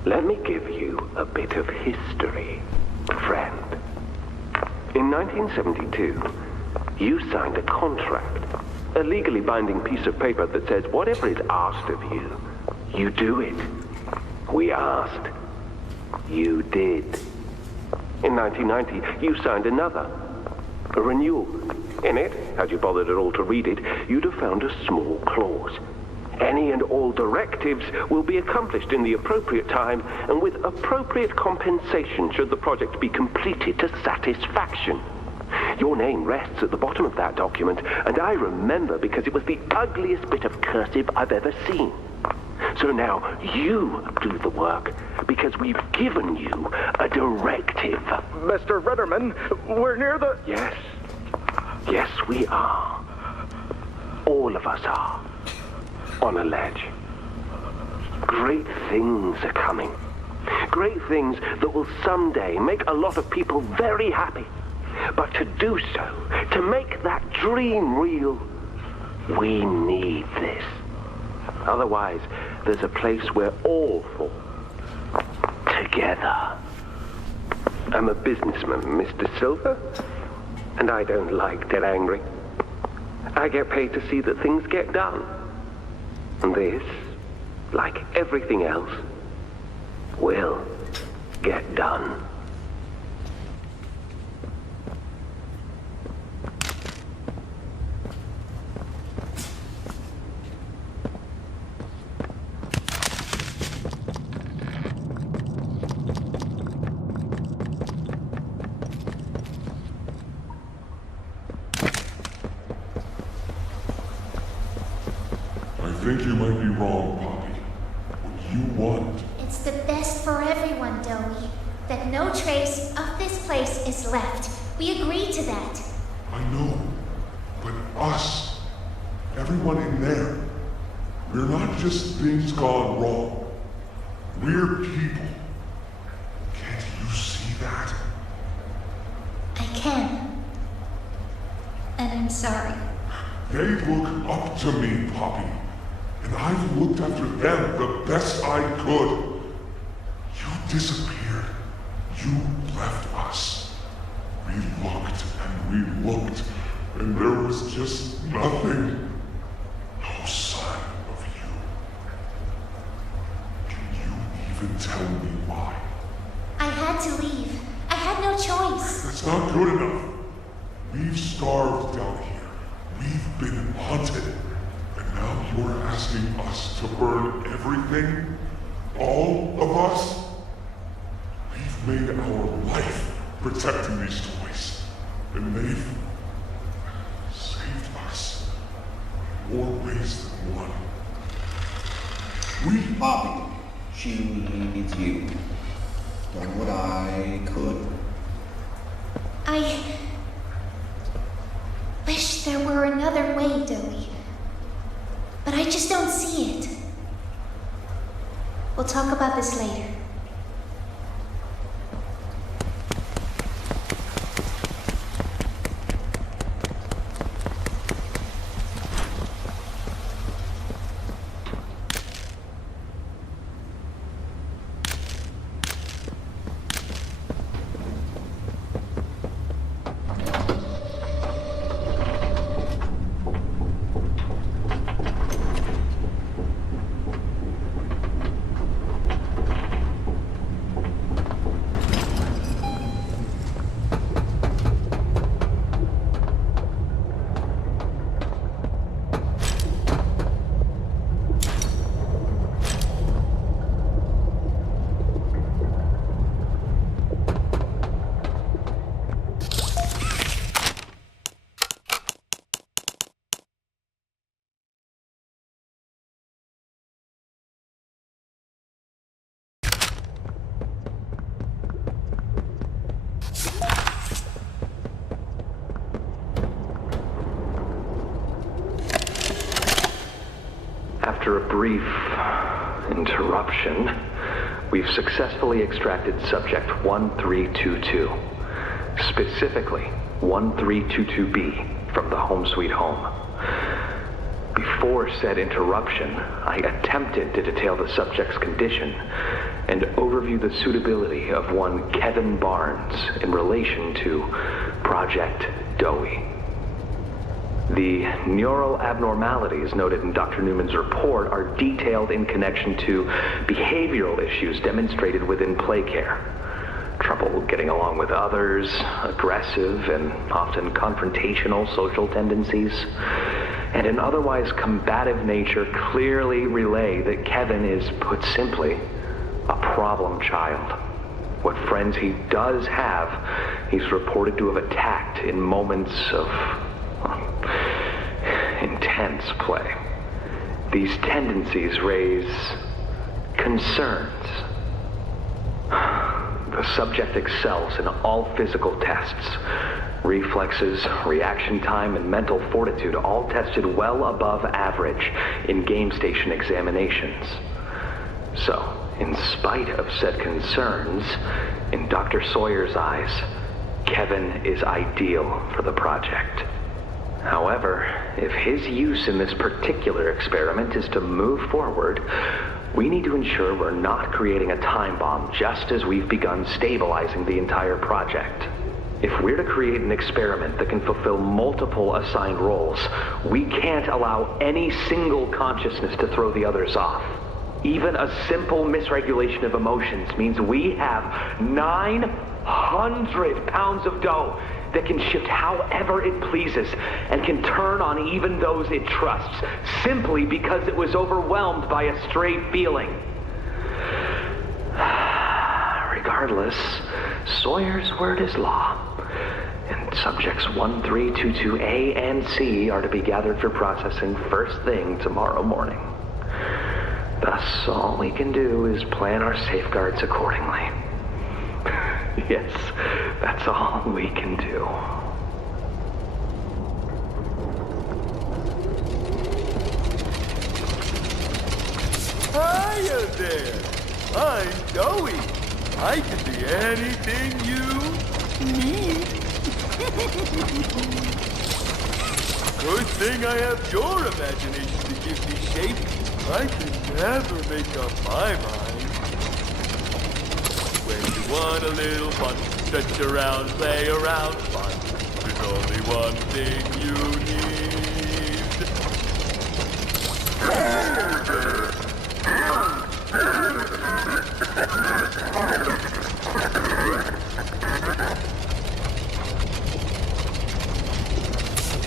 Let me give you a bit of history, friend. In 1972, you signed a contract, a legally binding piece of paper that says whatever is asked of you, you do it. We asked. You did. In 1990, you signed another, a renewal. In it, had you bothered at all to read it, you'd have found a small clause. Any and all directives will be accomplished in the appropriate time and with appropriate compensation should the project be completed to satisfaction. Your name rests at the bottom of that document, and I remember because it was the ugliest bit of cursive I've ever seen. So now you do the work because we've given you a directive. Mr. Ritterman, we're near the... Yes. Yes, we are. All of us are. On a ledge. Great things are coming. Great things that will someday make a lot of people very happy. But to do so, to make that dream real, we need this. Otherwise, there's a place we're all for. Together. I'm a businessman, Mr. Silver, and I don't like to get angry. I get paid to see that things get done. And this, like everything else, will get done. I think you might be wrong, Poppy. What you want... It's the best for everyone, Dowie. That no trace of this place is left. We agreed to that. I know. But us, everyone in there, we're not just things gone wrong. We're people. Can't you see that? I can. And I'm sorry. They look up to me, Poppy. And I've looked after them the best I could. You disappeared. You left us. We looked and we looked, and there was just nothing. No sign of you. Can you even tell me why? I had to leave. I had no choice. That's not good enough. We've starved down here. We've been hunted. And now you're asking us to burn everything? All of us? We've made our life protecting these toys. And they've saved us in more ways than one. We, Poppy, she needs you. Done what I could. I wish there were another way, Dowie. But I just don't see it. We'll talk about this later. After a brief interruption, we've successfully extracted subject 1322, specifically 1322B, from the Home Sweet Home. Before said interruption, I attempted to detail the subject's condition and overview the suitability of one Kevin Barnes in relation to Project Dowie. The neural abnormalities noted in Dr. Newman's report are detailed in connection to behavioral issues demonstrated within play care. Trouble getting along with others, aggressive and often confrontational social tendencies, and an otherwise combative nature clearly relay that Kevin is, put simply, a problem child. What friends he does have, he's reported to have attacked in moments of intense play. These tendencies raise concerns. The subject excels in all physical tests. Reflexes, reaction time, and mental fortitude all tested well above average in game station examinations. So, in spite of said concerns, in Dr. Sawyer's eyes, Kevin is ideal for the project. However, if his use in this particular experiment is to move forward, we need to ensure we're not creating a time bomb just as we've begun stabilizing the entire project. If we're to create an experiment that can fulfill multiple assigned roles, we can't allow any single consciousness to throw the others off. Even a simple misregulation of emotions means we have 900 pounds of dough that can shift however it pleases and can turn on even those it trusts, simply because it was overwhelmed by a stray feeling. Regardless, Sawyer's word is law, and subjects 1322A and C are to be gathered for processing first thing tomorrow morning. Thus, all we can do is plan our safeguards accordingly. Yes, that's all we can do. Hiya there! I'm Dowie. I can be anything you need. Good thing I have your imagination to give me shape. I can never make up my mind. When you want a little fun, stretch around, play around, fun. There's only one thing you need.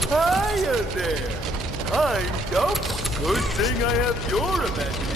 Hiya there! I'm Dope. Good thing I have your imagination.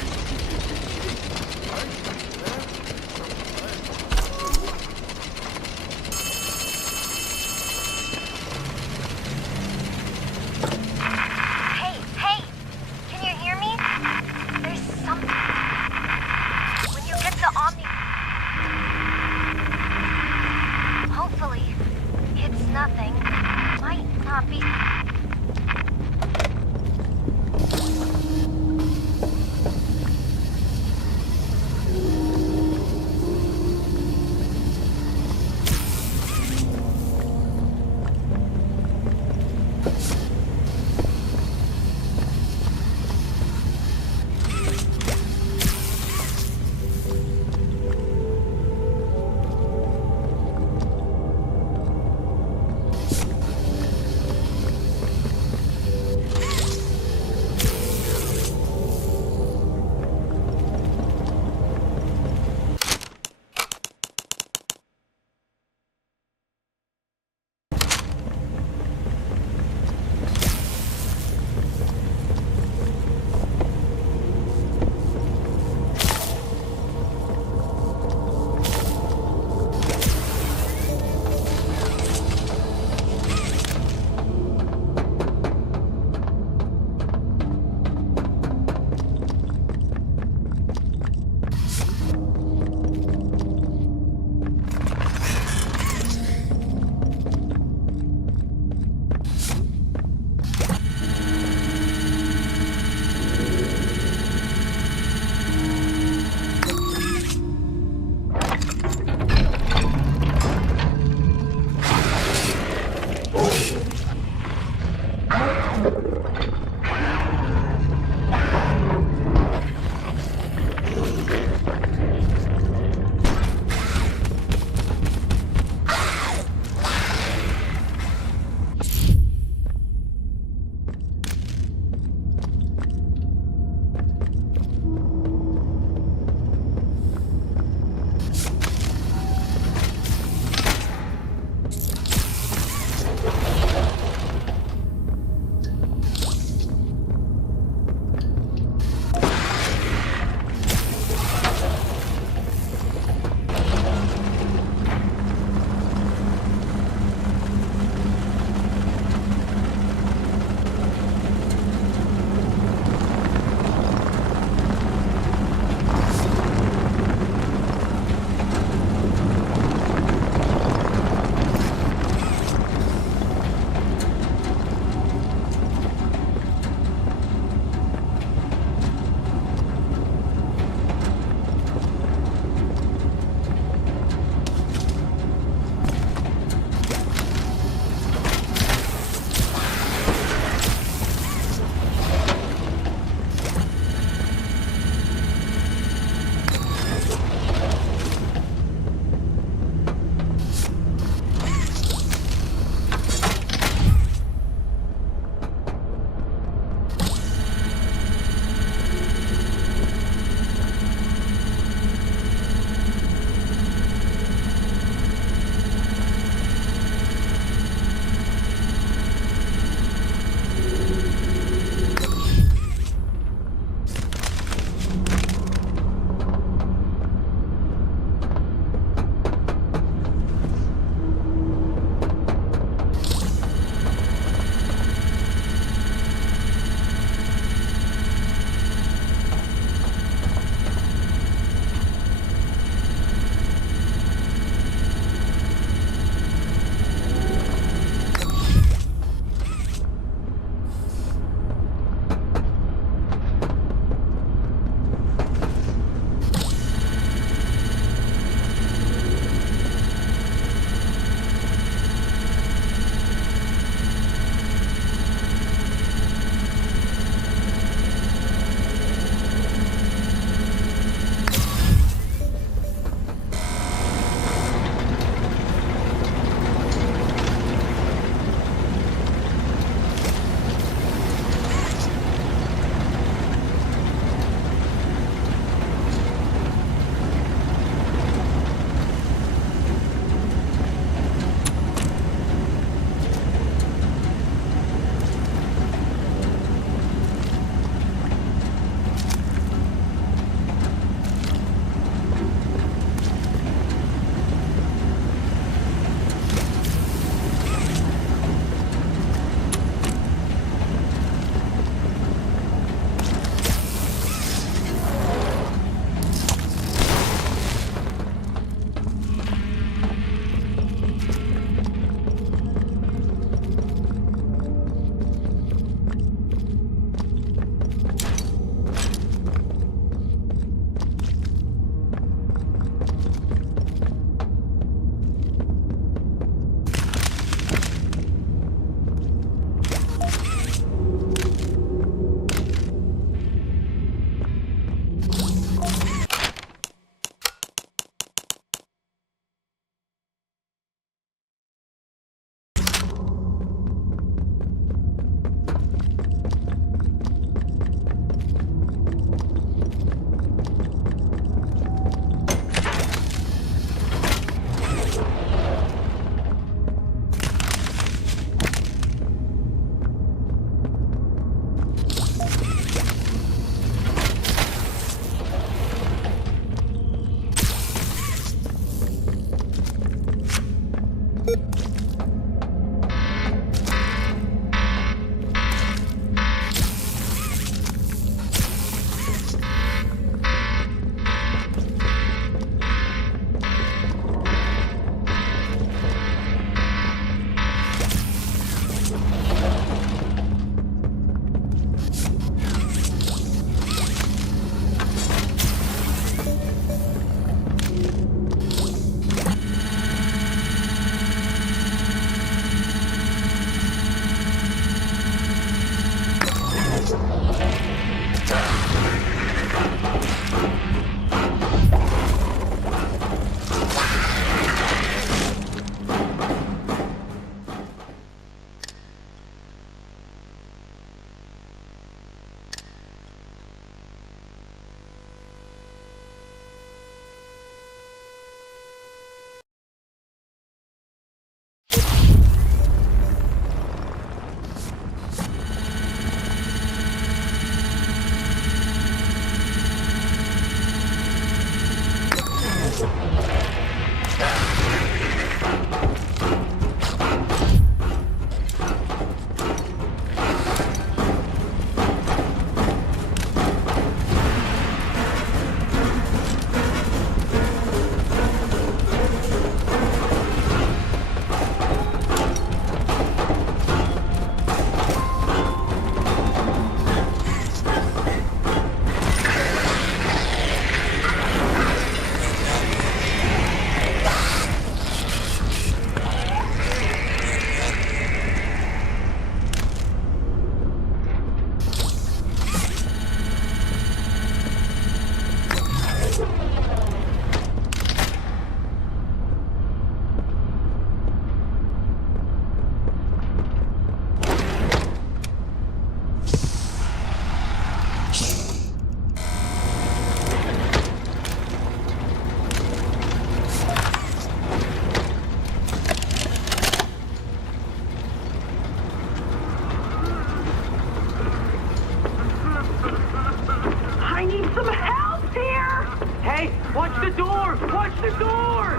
the door!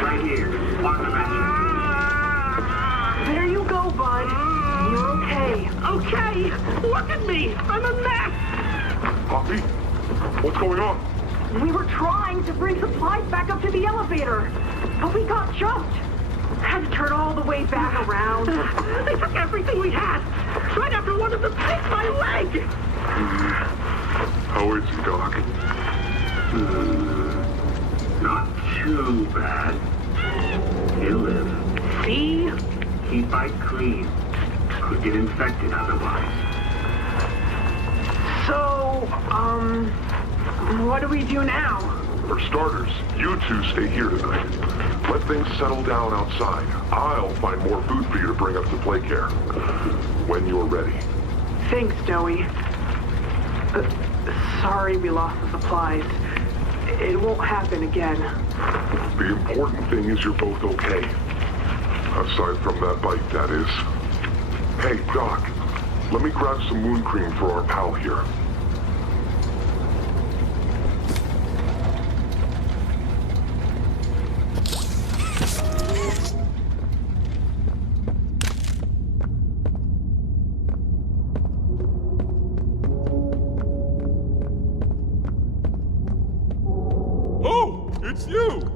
Right here. On the dimension. There you go, bud. You're okay. Okay! Look at me! I'm a mess! Poppy? What's going on? We were trying to bring supplies back up to the elevator, but we got jumped. Had to turn all the way back around. They took everything we had. Right after one of them picked my leg. How is he, Doc? Not too bad. He'll live. See? Keep Ike clean. Could get infected otherwise. So, what do we do now? For starters, you two stay here tonight. Let things settle down outside. I'll find more food for you to bring up to play care. When you're ready. Thanks, Joey. Sorry we lost the supplies. It won't happen again. The important thing is you're both okay. Aside from that bite, that is. Hey, Doc, let me grab some wound cream for our pal here. Oh, it's you!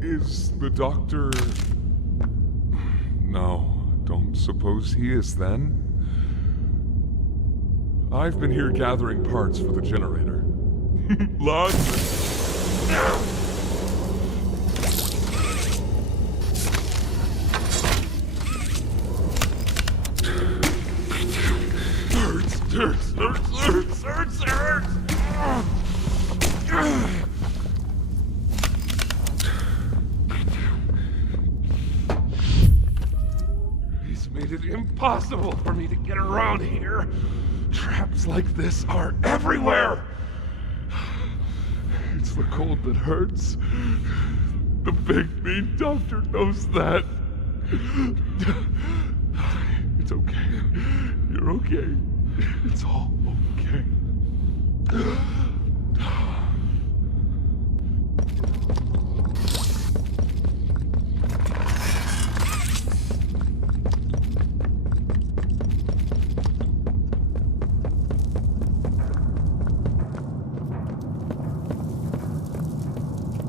Is the doctor... No, don't suppose he is then? I've been here gathering parts for the generator. Lots. Hurts. He's made it impossible for me to get around here. Traps like this are everywhere. It's the cold that hurts. The big mean doctor knows that. It's okay. You're okay. It's all okay.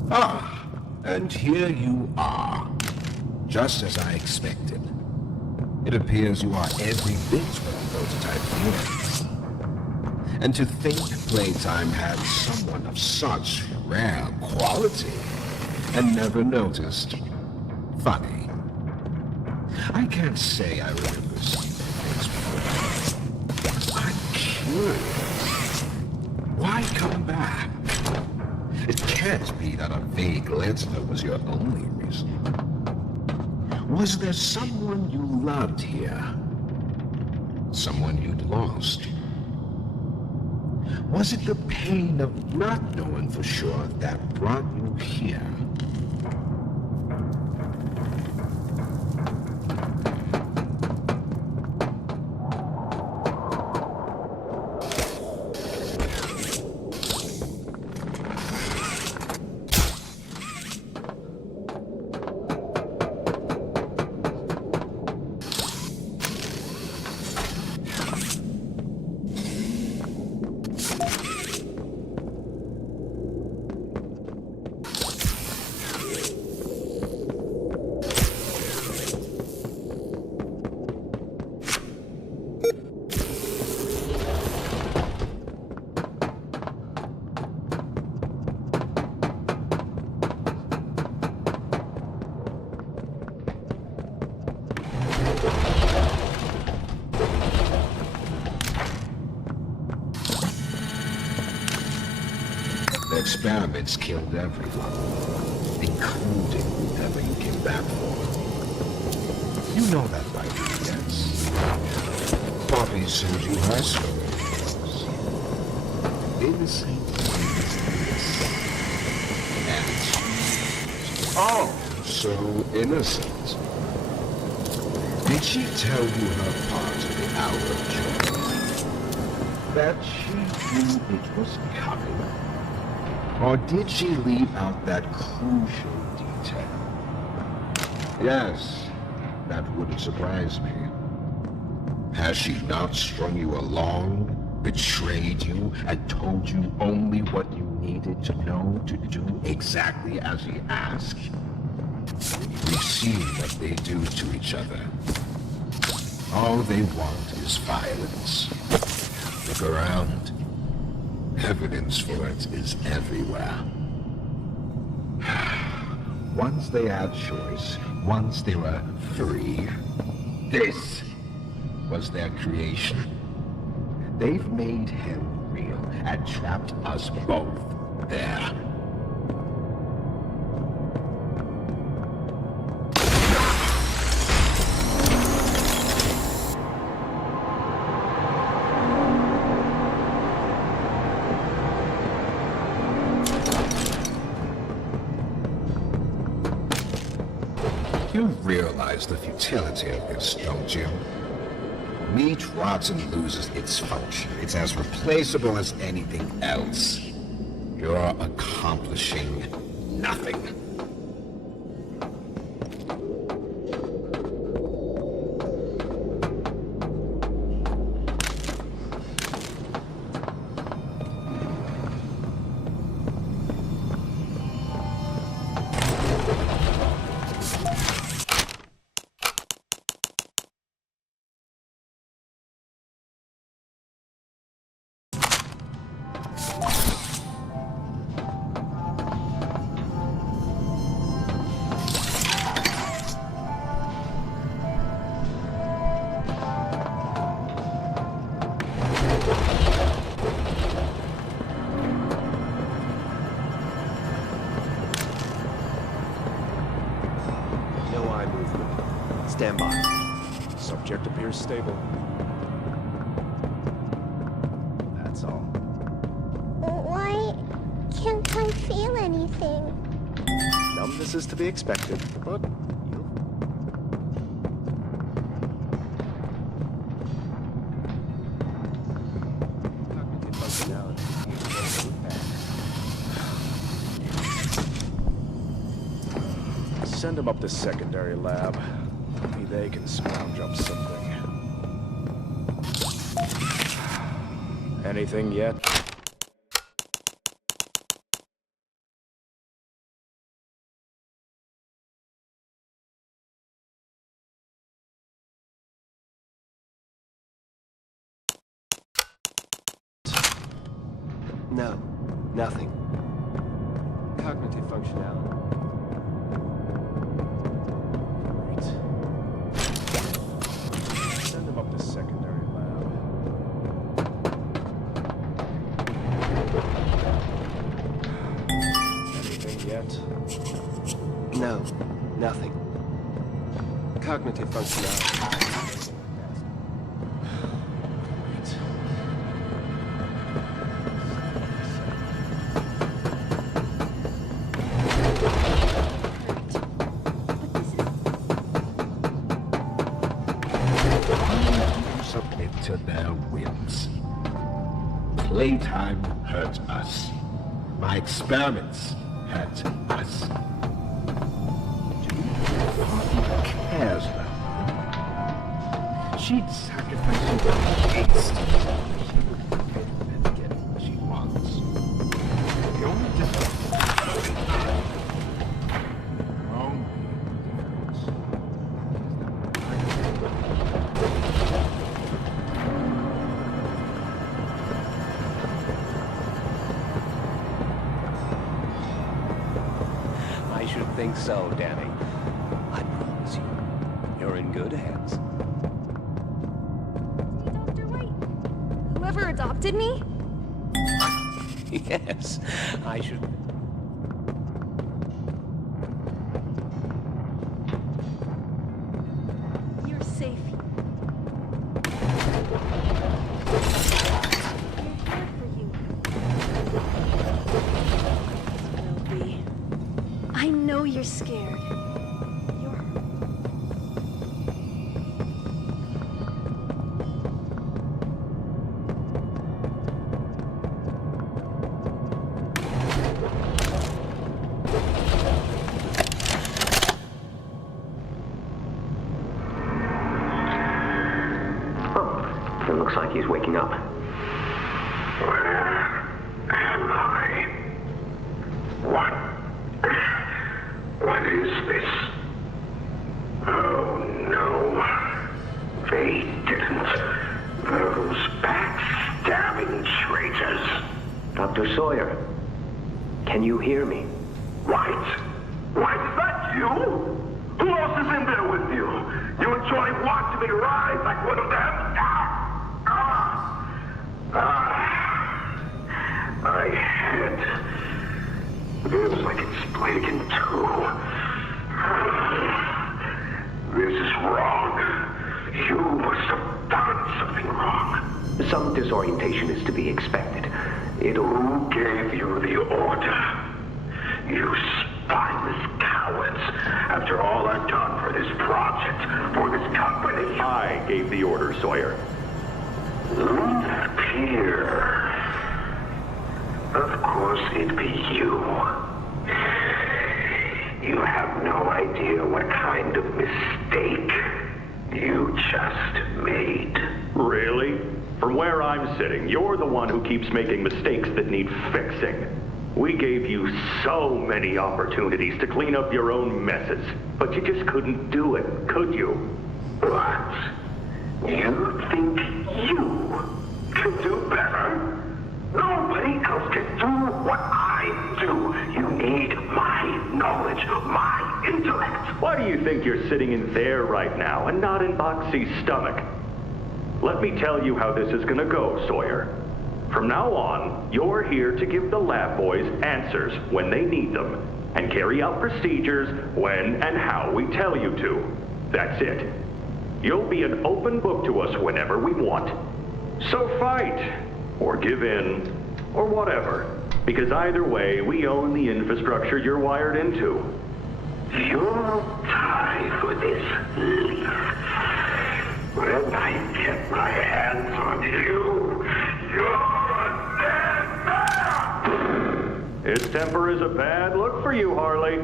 Ah, and here you are. Just as I expected. It appears you are every bit what the prototype was. And to think Playtime had someone of such rare quality and never noticed. Funny. I can't say I remember seeing things before. I'm curious. Why come back? It can't be that a vague letter was your only reason. Was there someone you loved here? Someone you'd lost? Was it the pain of not knowing for sure that brought you here? The experiments killed everyone, including whoever you came back for. You know that, right? Yes. Poppy sent you her stories. Innocent. And oh, so innocent. Did she tell you her part of the hour of joy? That she knew it was coming? Or did she leave out that crucial detail? Yes, that wouldn't surprise me. Has she not strung you along, betrayed you, and told you only what you needed to know to do exactly as he asked? We've seen what they do to each other. All they want is violence. Look around. Evidence for it is everywhere. Once they had choice, once they were free, this was their creation. They've made him real and trapped us both there. You realize the futility of this, don't you? Meat rots and loses its function. It's as replaceable as anything else. You're accomplishing nothing. Stand by. Subject appears stable. That's all. Why can't I feel anything? Numbness is to be expected, but cognitive functionality. Send him up to secondary lab. Maybe they can scrounge up something. Anything yet? No, nothing. Cognitive functionality. Send him up to secondary lab. Anything yet? No, nothing. Cognitive functionality. Submit to their whims. Playtime hurt us. My experiments hurt us. Do you cares about her? She'd sacrifice you for haste. She would get and get what she wants. The only difference I should think so, Danny. I promise you, you're in good hands. Dr. White, whoever adopted me? Yes, I should. You're safe. I know you're scared. It looks like he's waking up. Where am I? What is this? Oh no. They didn't. Those backstabbing traitors. Dr. Sawyer, can you hear me? White? White, is that you? Who else is in there with you? You enjoy watching me rise like one of them? My head feels like it's split in two. This is wrong. You must have done something wrong. Some disorientation is to be expected. Who gave you the order? You spineless cowards. After all I've done for this project, for this company. I gave the order, Sawyer. Here. Of course it'd be you. You have no idea what kind of mistake you just made. Really? From where I'm sitting, you're the one who keeps making mistakes that need fixing. We gave you so many opportunities to clean up your own messes, but you just couldn't do it, could you? What? You think you can do better? Nobody else can do what I do. You need my knowledge, my intellect. Why do you think you're sitting in there right now and not in Boxy's stomach? Let me tell you how this is gonna go, Sawyer. From now on, you're here to give the lab boys answers when they need them, and carry out procedures when and how we tell you to. That's it. You'll be an open book to us whenever we want. So fight, or give in, or whatever, because either way, we own the infrastructure you're wired into. You'll die for this leaf. When I get my hands on you, you're a dead man! His temper is a bad look for you, Harley.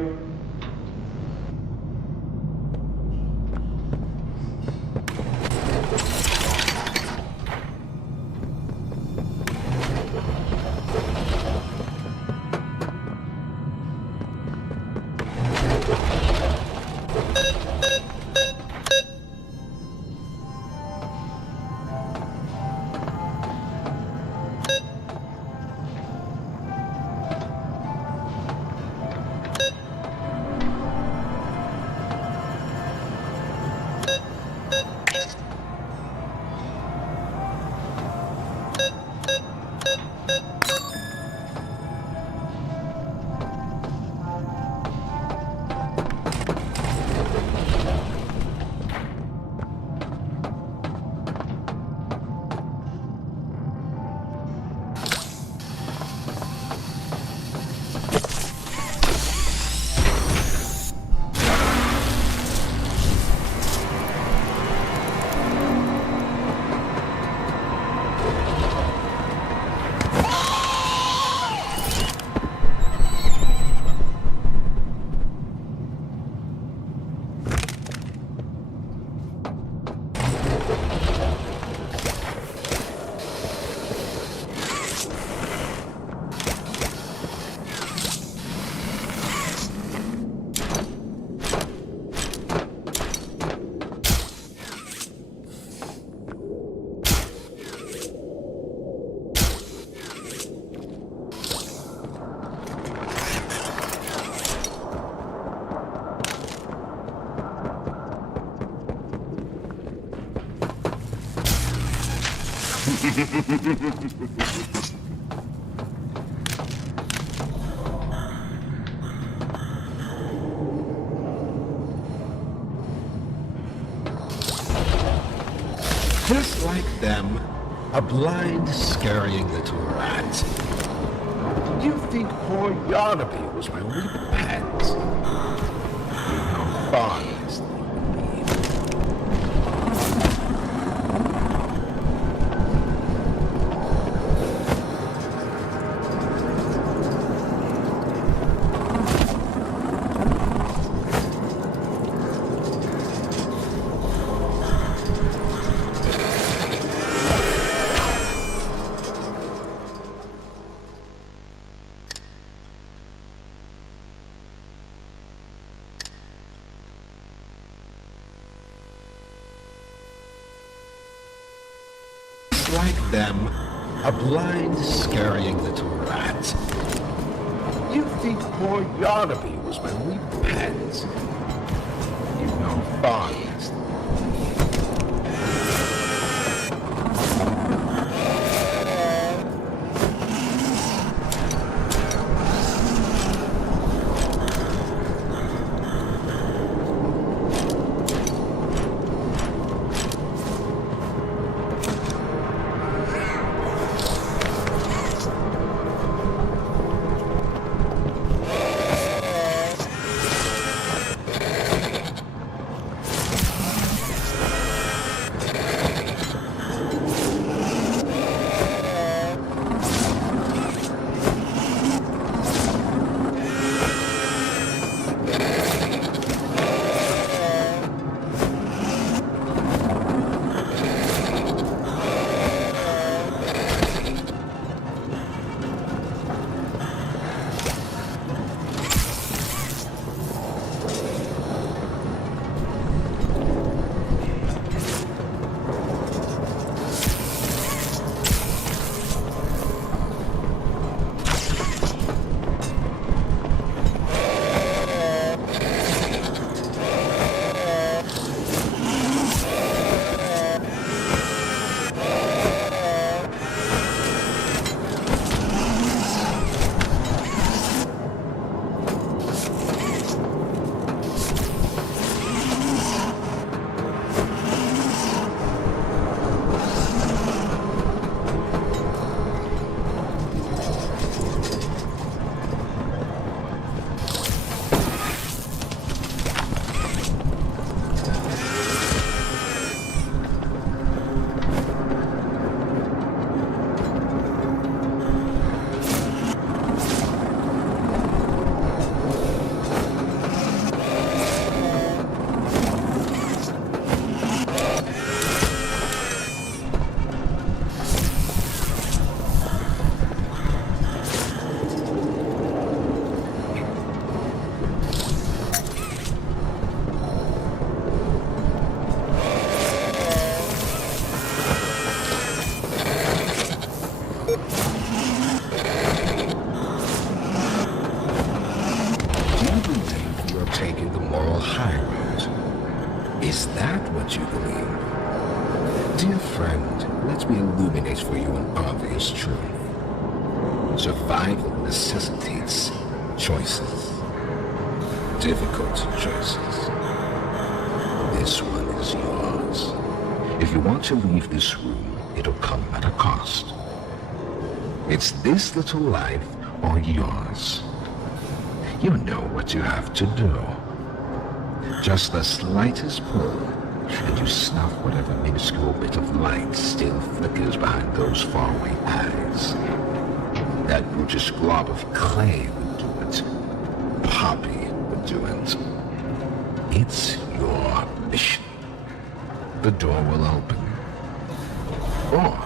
Just like them, a blind, scurrying little rat. You think poor Yarnaby was my only pet? How fond is like them, a blind, scurrying little rat. You think poor Yarnaby was my wee pet? You know far less. Is that what you believe? Dear friend, let me illuminate for you an obvious truth. Survival necessitates choices. Difficult choices. This one is yours. If you want to leave this room, it'll come at a cost. It's this little life or yours. You know what you have to do. Just the slightest pull, and you snuff whatever minuscule bit of light still flickers behind those faraway eyes. That brutish glob of clay would do it. Poppy would do it. It's your mission. The door will open. Or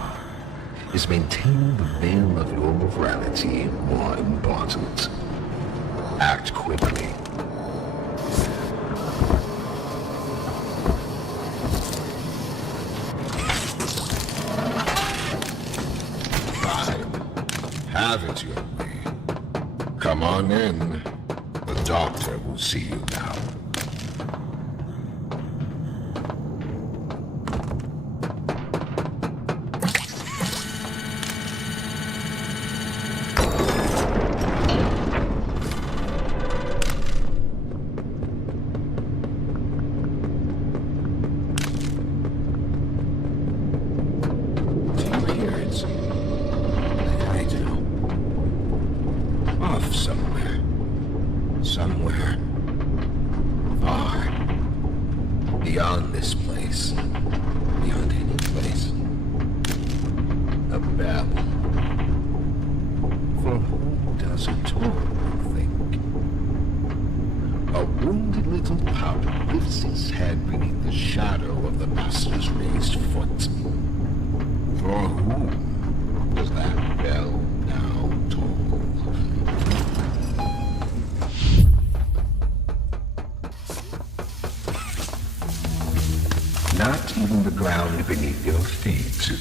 is maintaining the veil of your morality more important? Act quickly. Have it your way. Come on in. The doctor will see you now. Beyond this place, beyond any place, a babble. For who does it all, you think? A wounded little pup lifts its head beneath the shadow of the master's raised foot. For whom does that bell now toll? Not even the ground beneath your feet.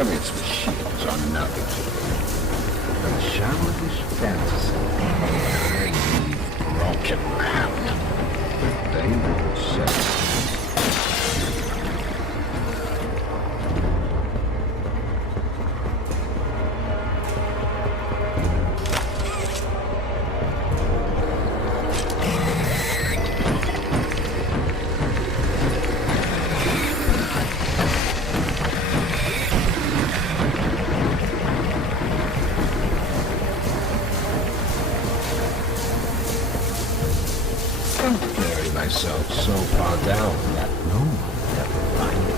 Experience machines are nothing to me. And childish fantasy, I leave broken out. But they will say. Myself so far down that no one will ever find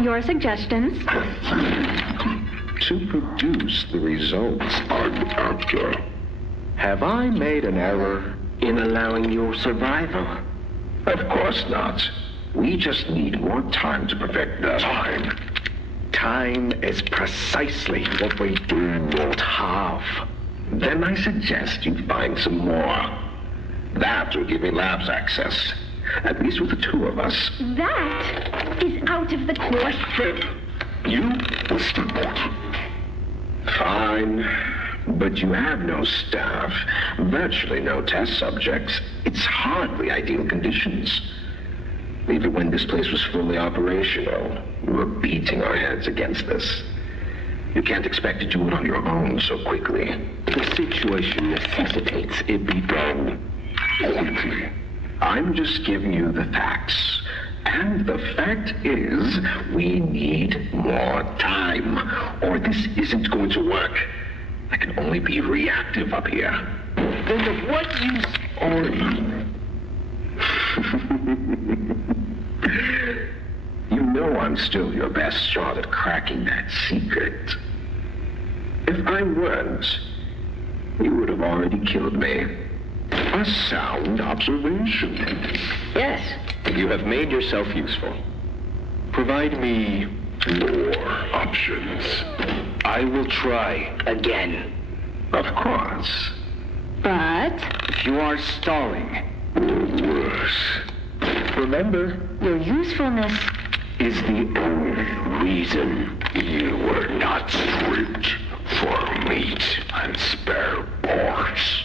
Your suggestions? To produce the results I'm after. Have I made an error in allowing your survival? Of course not. We just need more time to perfect the time. Time is precisely what we do not have. Then I suggest you find some more. That will give me labs access. At least with the two of us. That is out of the question. You will support. Fine. But you have no staff, virtually no test subjects. It's hardly ideal conditions. Even when this place was fully operational, we were beating our heads against this. You can't expect to do it on your own so quickly. The situation necessitates it be done quickly. I'm just giving you the facts. And the fact is, we need more time, or this isn't going to work. I can only be reactive up here. Then of what use are you? You know I'm still your best shot at cracking that secret. If I weren't, you would have already killed me. A sound observation. Yes, you have made yourself useful. Provide me more options. I will try again. Of course. But if you are stalling, or worse. Remember, your usefulness is the only reason. You were not stripped for meat and spare parts.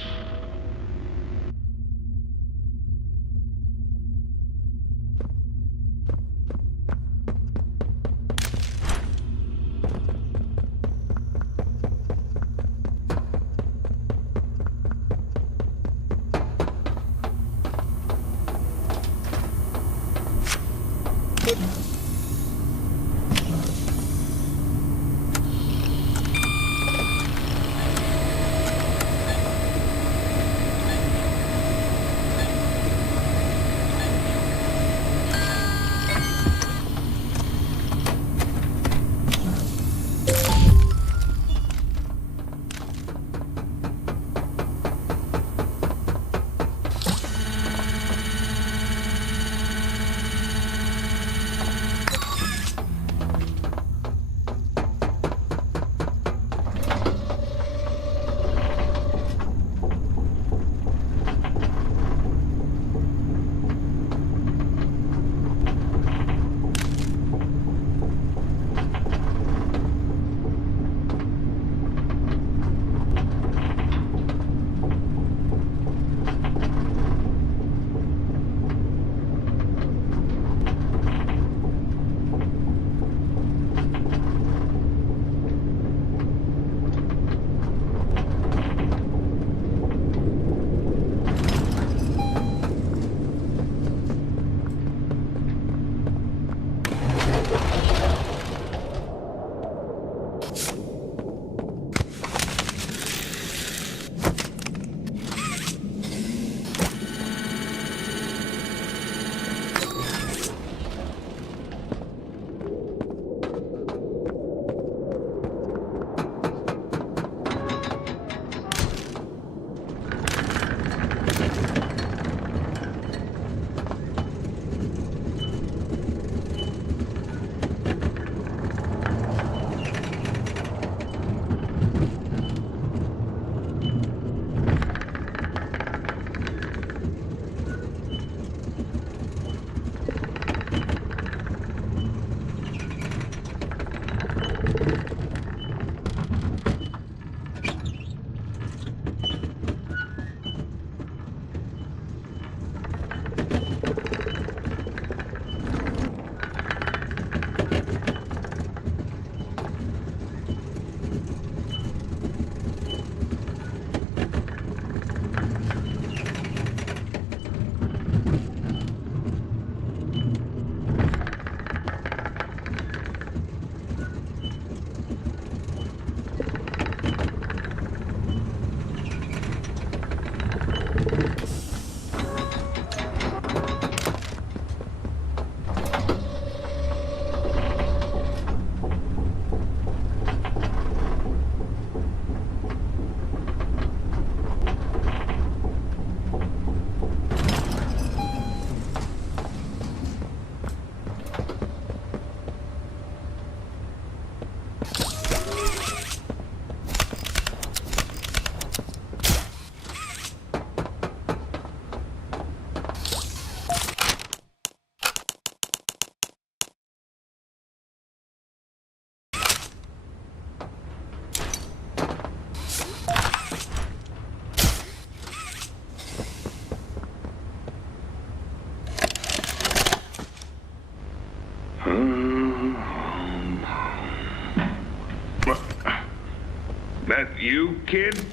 That you, kid?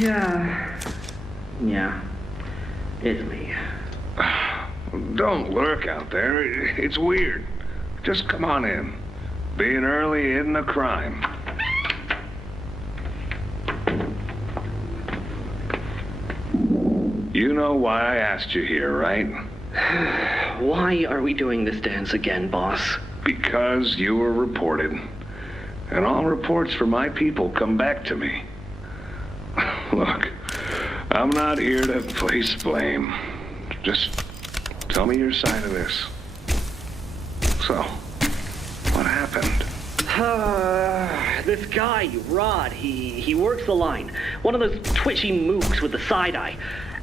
Yeah, it's me. Don't lurk out there. It's weird. Just come on in. Being early isn't a crime. You know why I asked you here, right? Why are we doing this dance again, boss? Because you were reported. And all reports from my people come back to me. Look, I'm not here to place blame. Just tell me your side of this. So, what happened? This guy, Rod, he works the line. One of those twitchy mooks with the side eye.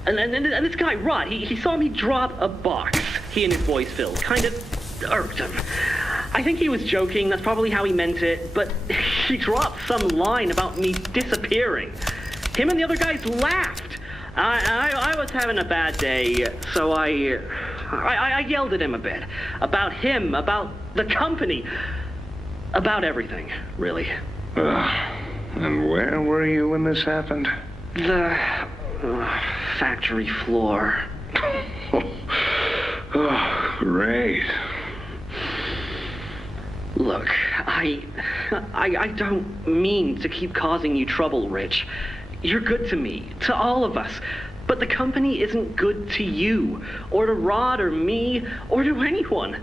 And this guy, Rod, he saw me drop a box. He and his boys filled. Kind of irked him. I think he was joking. That's probably how he meant it. But he dropped some line about me disappearing. Him and the other guys laughed. I was having a bad day, so I yelled at him a bit. About him, about the company, about everything, really. And where were you when this happened? The factory floor. Oh, great. Look, I don't mean to keep causing you trouble, Rich. You're good to me, to all of us. But the company isn't good to you, or to Rod, or me, or to anyone.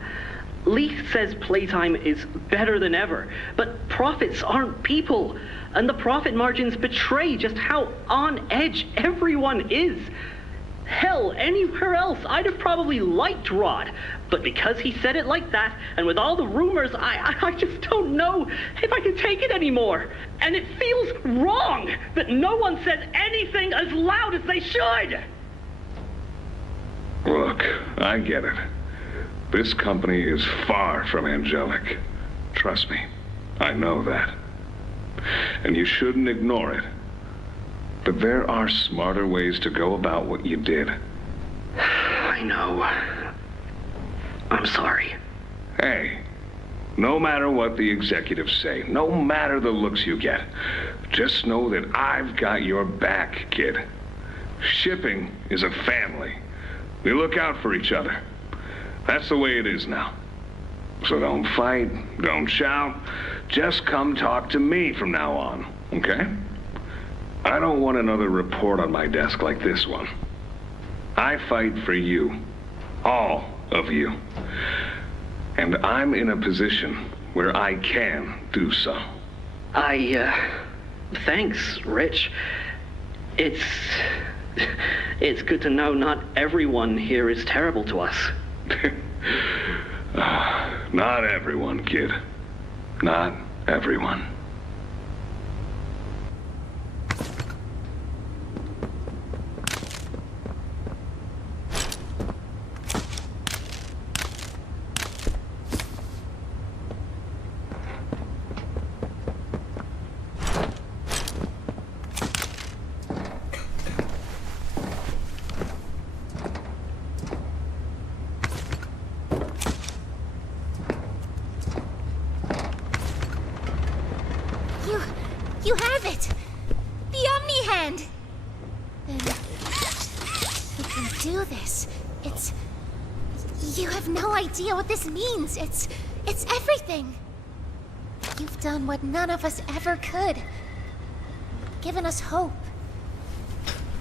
Leith says Playtime is better than ever, but profits aren't people, and the profit margins betray just how on edge everyone is. Hell, anywhere else, I'd have probably liked Rod, but because he said it like that, and with all the rumors, I just don't know if I can take it anymore. And it feels wrong that no one said anything as loud as they should. Look, I get it. This company is far from angelic. Trust me, I know that. And you shouldn't ignore it. But there are smarter ways to go about what you did. I know. I'm sorry. Hey, no matter what the executives say, no matter the looks you get, just know that I've got your back, kid. Shipping is a family. We look out for each other. That's the way it is now. So don't fight, don't shout. Just come talk to me from now on, okay? I don't want another report on my desk like this one. I fight for you. All of you. And I'm in a position where I can do so. Thanks, Rich. It's good to know not everyone here is terrible to us. Not everyone, kid. Not everyone. You have it! The Omni-Hand! Then you can do this. You have no idea what this means. It's everything. You've done what none of us ever could. Given us hope.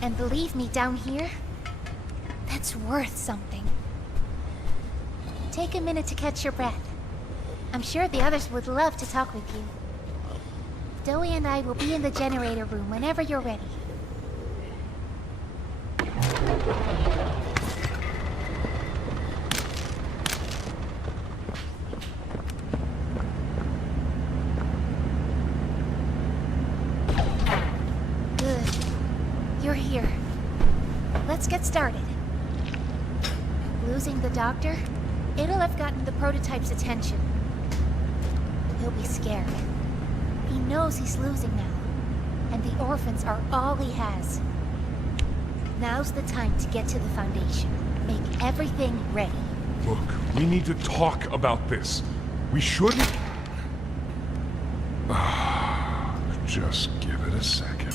And believe me, down here, that's worth something. Take a minute to catch your breath. I'm sure the others would love to talk with you. Joey and I will be in the generator room whenever you're ready. Good. You're here. Let's get started. Losing the doctor? It'll have gotten the prototype's attention. He'll be scared. He knows he's losing now, and the orphans are all he has. Now's the time to get to the Foundation. Make everything ready. Look, we need to talk about this. We shouldn't... Just give it a second.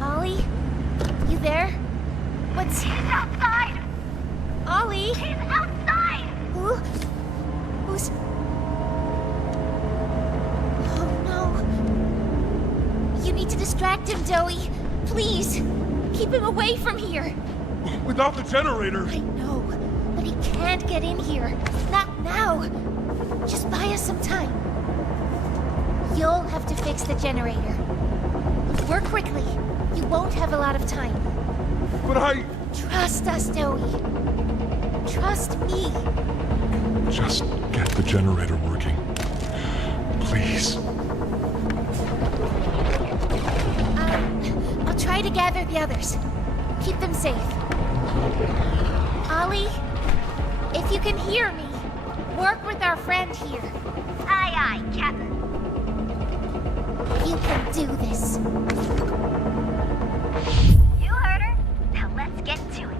Ollie? You there? What's... He's outside! Ollie? He's outside! Who's... You need to distract him, Joey. Please, keep him away from here. Without the generator... I know, but he can't get in here. Not now. Just buy us some time. You'll have to fix the generator. Work quickly. You won't have a lot of time. But I... Trust us, Joey. Trust me. Just get the generator working. Please. try to gather the others. Keep them safe. Ollie, if you can hear me, work with our friend here. Aye, aye, Captain. You can do this. You heard her. Now let's get to it.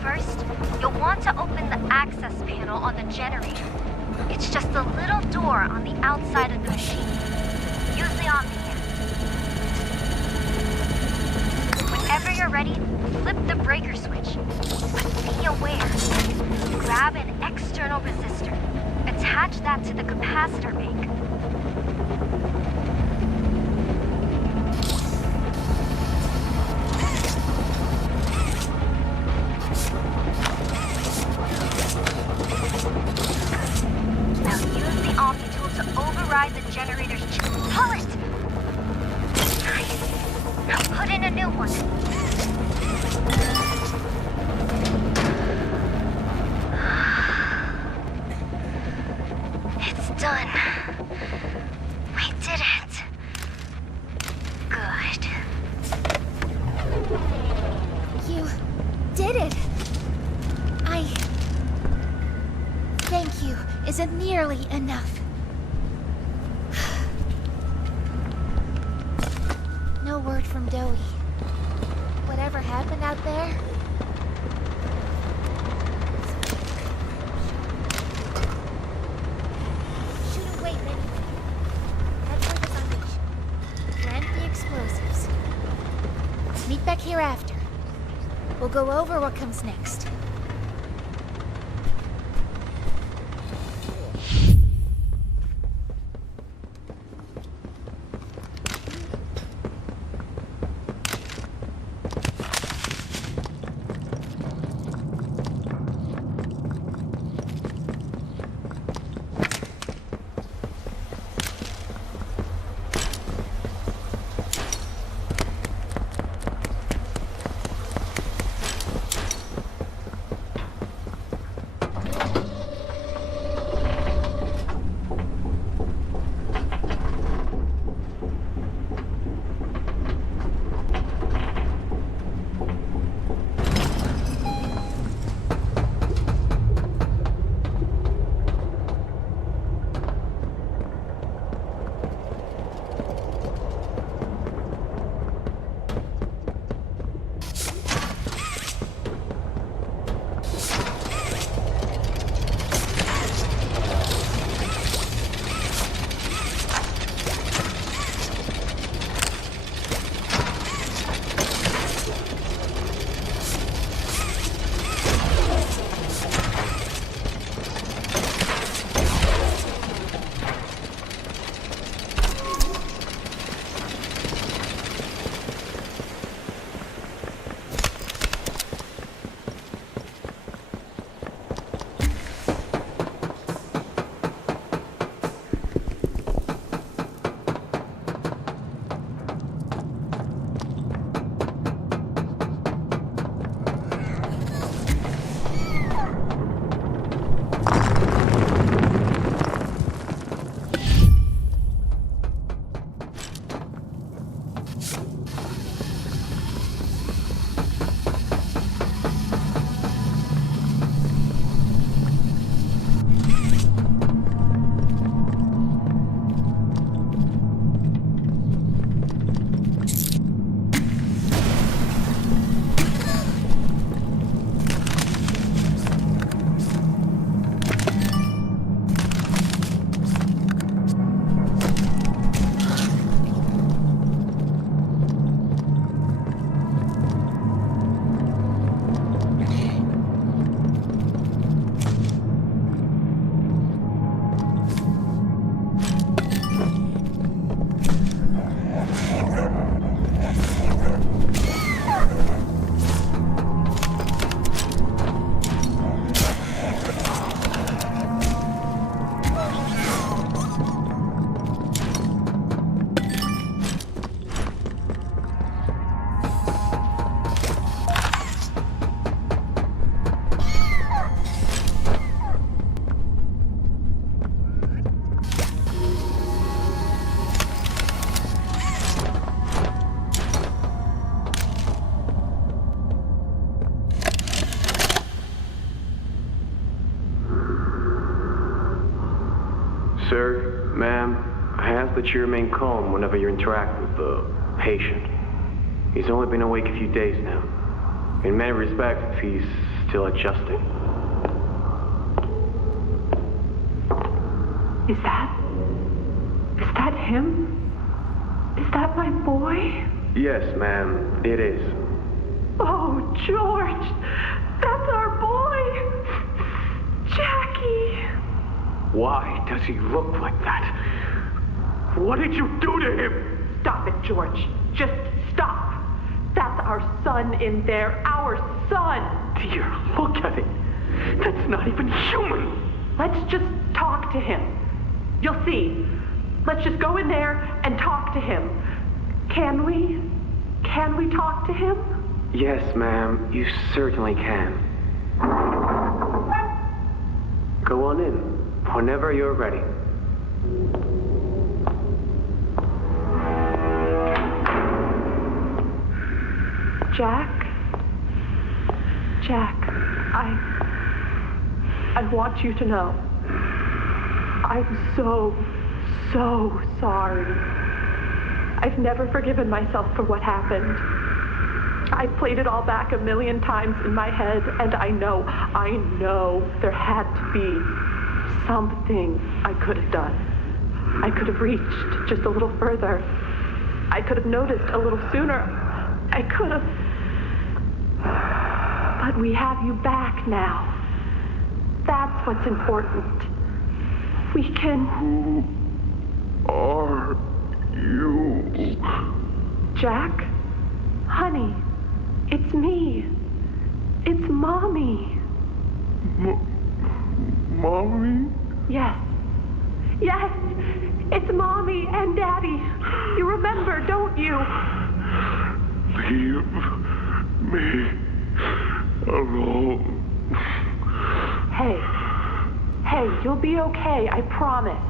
First, you'll want to open the access panel on the generator. It's just a little door on the outside of the machine. Use the Omni hand. Whenever you're ready, flip the breaker switch. But be aware. Grab an external resistor. Attach that to the capacitor bank. Now use the Omni tool to override the generator's chip. Pull it! Nice. Now put in a new one. It's done. We did it. Good. You did it. Thank you isn't nearly enough. No word from Dowie. Whatever happened out there? Shouldn't wait anyway. Head for the foundation. Plant the explosives. Meet back here after. We'll go over what comes next. that you remain calm whenever you interact with the patient. He's only been awake a few days now. In many respects, he's still adjusting. Is that him? Is that my boy? Yes, ma'am, it is. Oh, George! That's our boy! Jackie! Why does he look like that? What did you do to him? Stop it, George. Just stop. That's our son in there. Our son! Dear, look at it. That's not even human. Let's just talk to him. You'll see. Let's just go in there and talk to him. Can we? Can we talk to him? Yes, ma'am, you certainly can. Go on in, whenever you're ready. Jack, I want you to know, I'm so sorry. I've never forgiven myself for what happened. I played it all back 1,000,000 times in my head, and I know there had to be something I could have done. I could have reached just a little further. I could have noticed a little sooner. I could have. But we have you back now. That's what's important. We can... Who are you? Jack? Honey, it's me. It's Mommy. Mommy? Yes. Yes! It's Mommy and Daddy. You remember, don't you? Leave me alone. Hey, you'll be okay, I promise.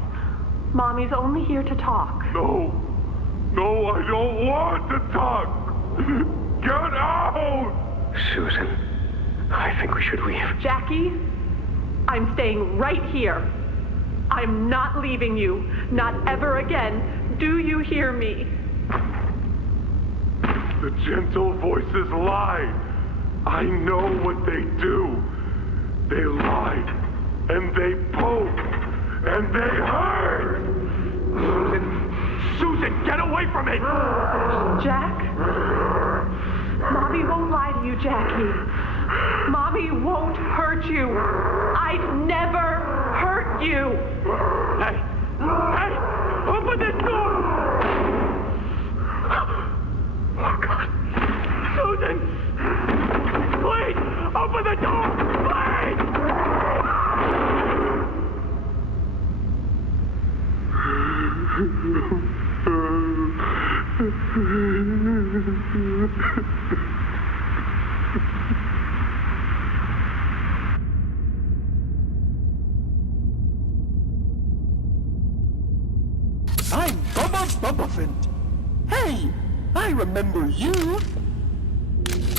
Mommy's only here to talk. No, I don't want to talk. Get out! Susan, I think we should leave. Jackie, I'm staying right here. I'm not leaving you. Not ever again. Do you hear me? The gentle voices lie. I know what they do. They lie, and they poke, and they hurt. Susan, get away from me! Jack? Mommy won't lie to you, Jackie. Mommy won't hurt you. I'd never hurt you. Hey, open this door! Oh, God. Susan! Please, open the door! Please! I'm Bubba Bubbaphant. Hey, I remember you.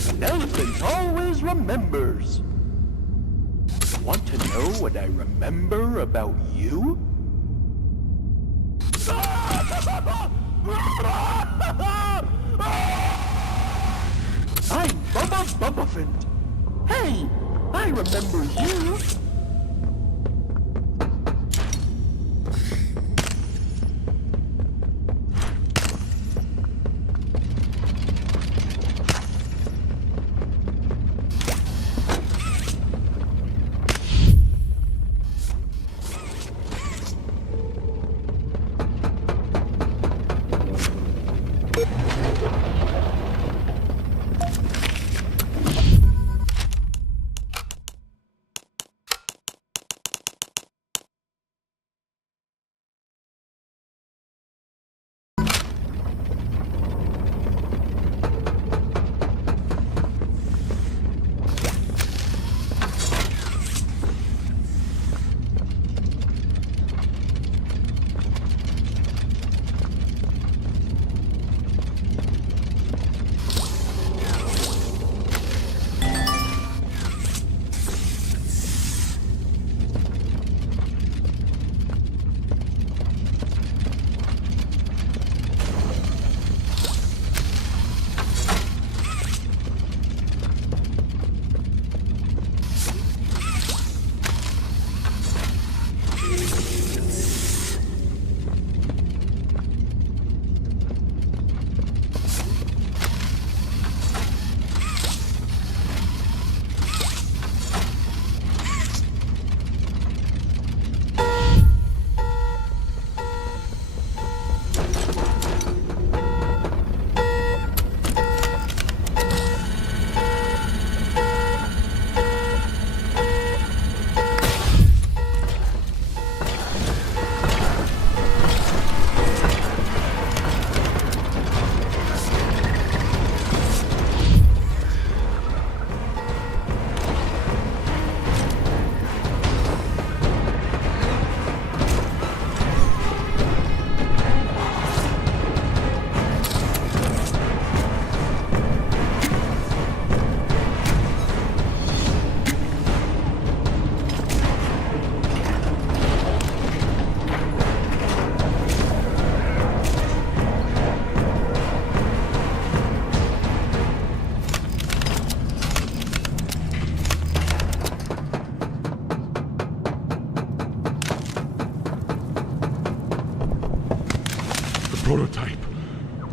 An elephant always remembers. Want to know what I remember about you? I'm Bubba Bubbaphant. Hey, I remember you.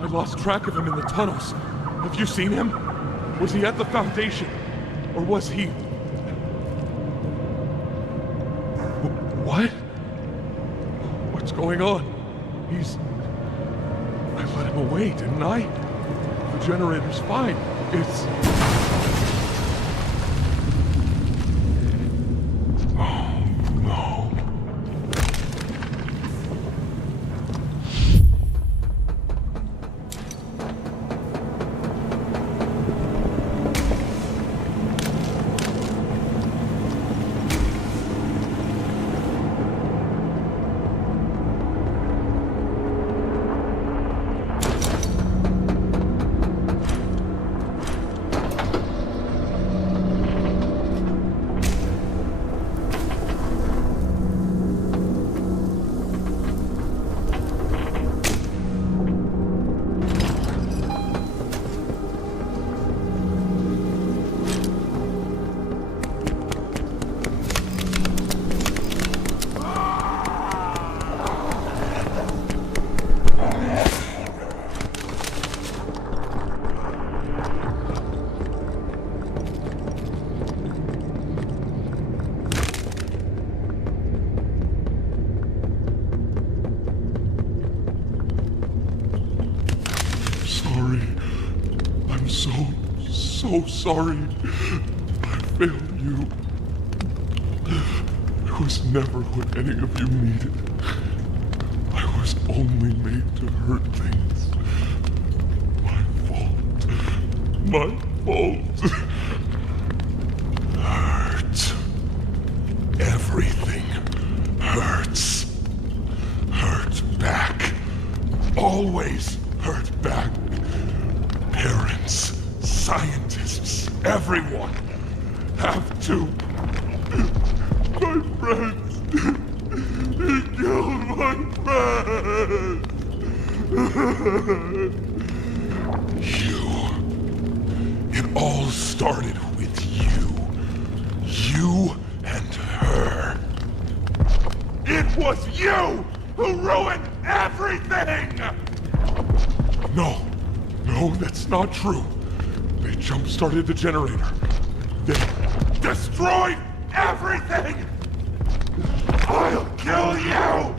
I lost track of him in the tunnels. Have you seen him? Was he at the Foundation? Or was he... What? What's going on? He's... I let him away, didn't I? The generator's fine. It's... Oh, no. So sorry. I failed you. I was never what any of you needed. I was only made to hurt things. My fault. My fault. Hurt. Everything hurts. Hurt back. Always hurt back. Parents. Scientists, everyone, have to. My friends. He killed my friends. You. It all started with you. You and her. It was you who ruined everything! No, that's not true. They jump-started the generator. They destroyed everything! I'll kill you!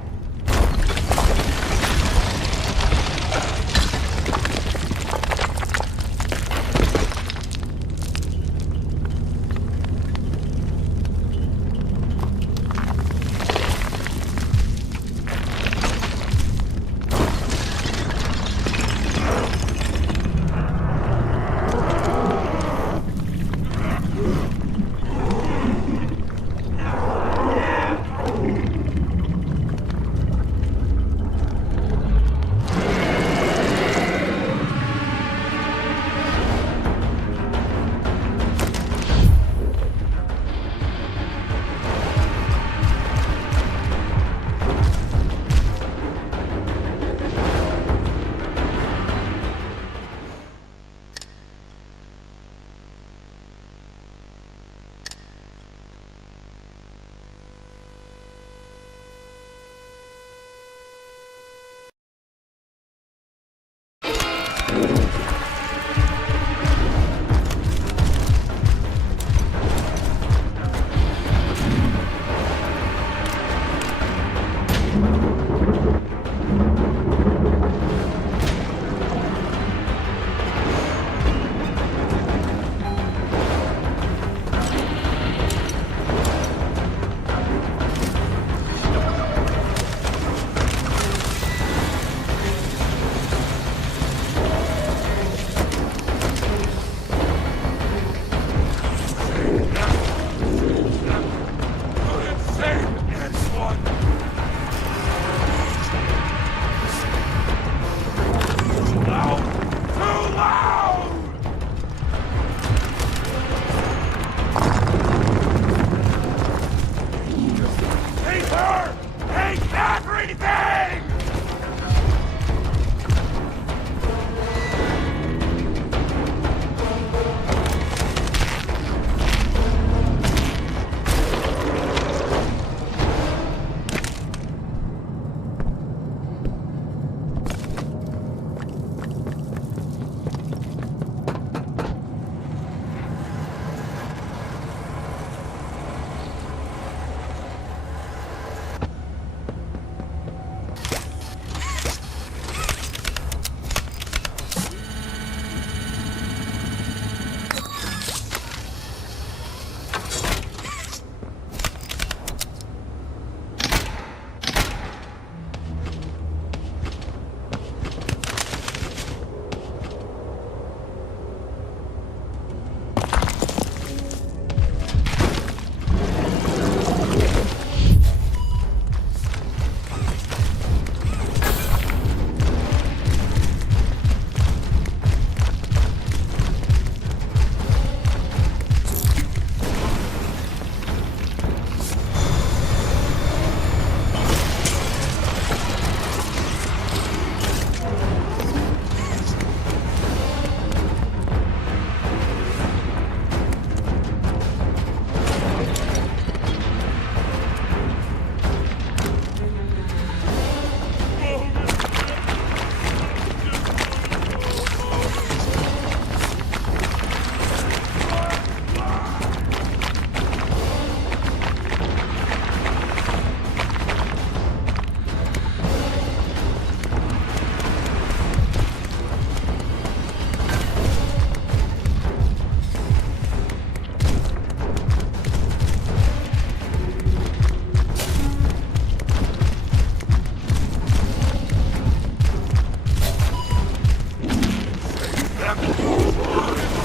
them!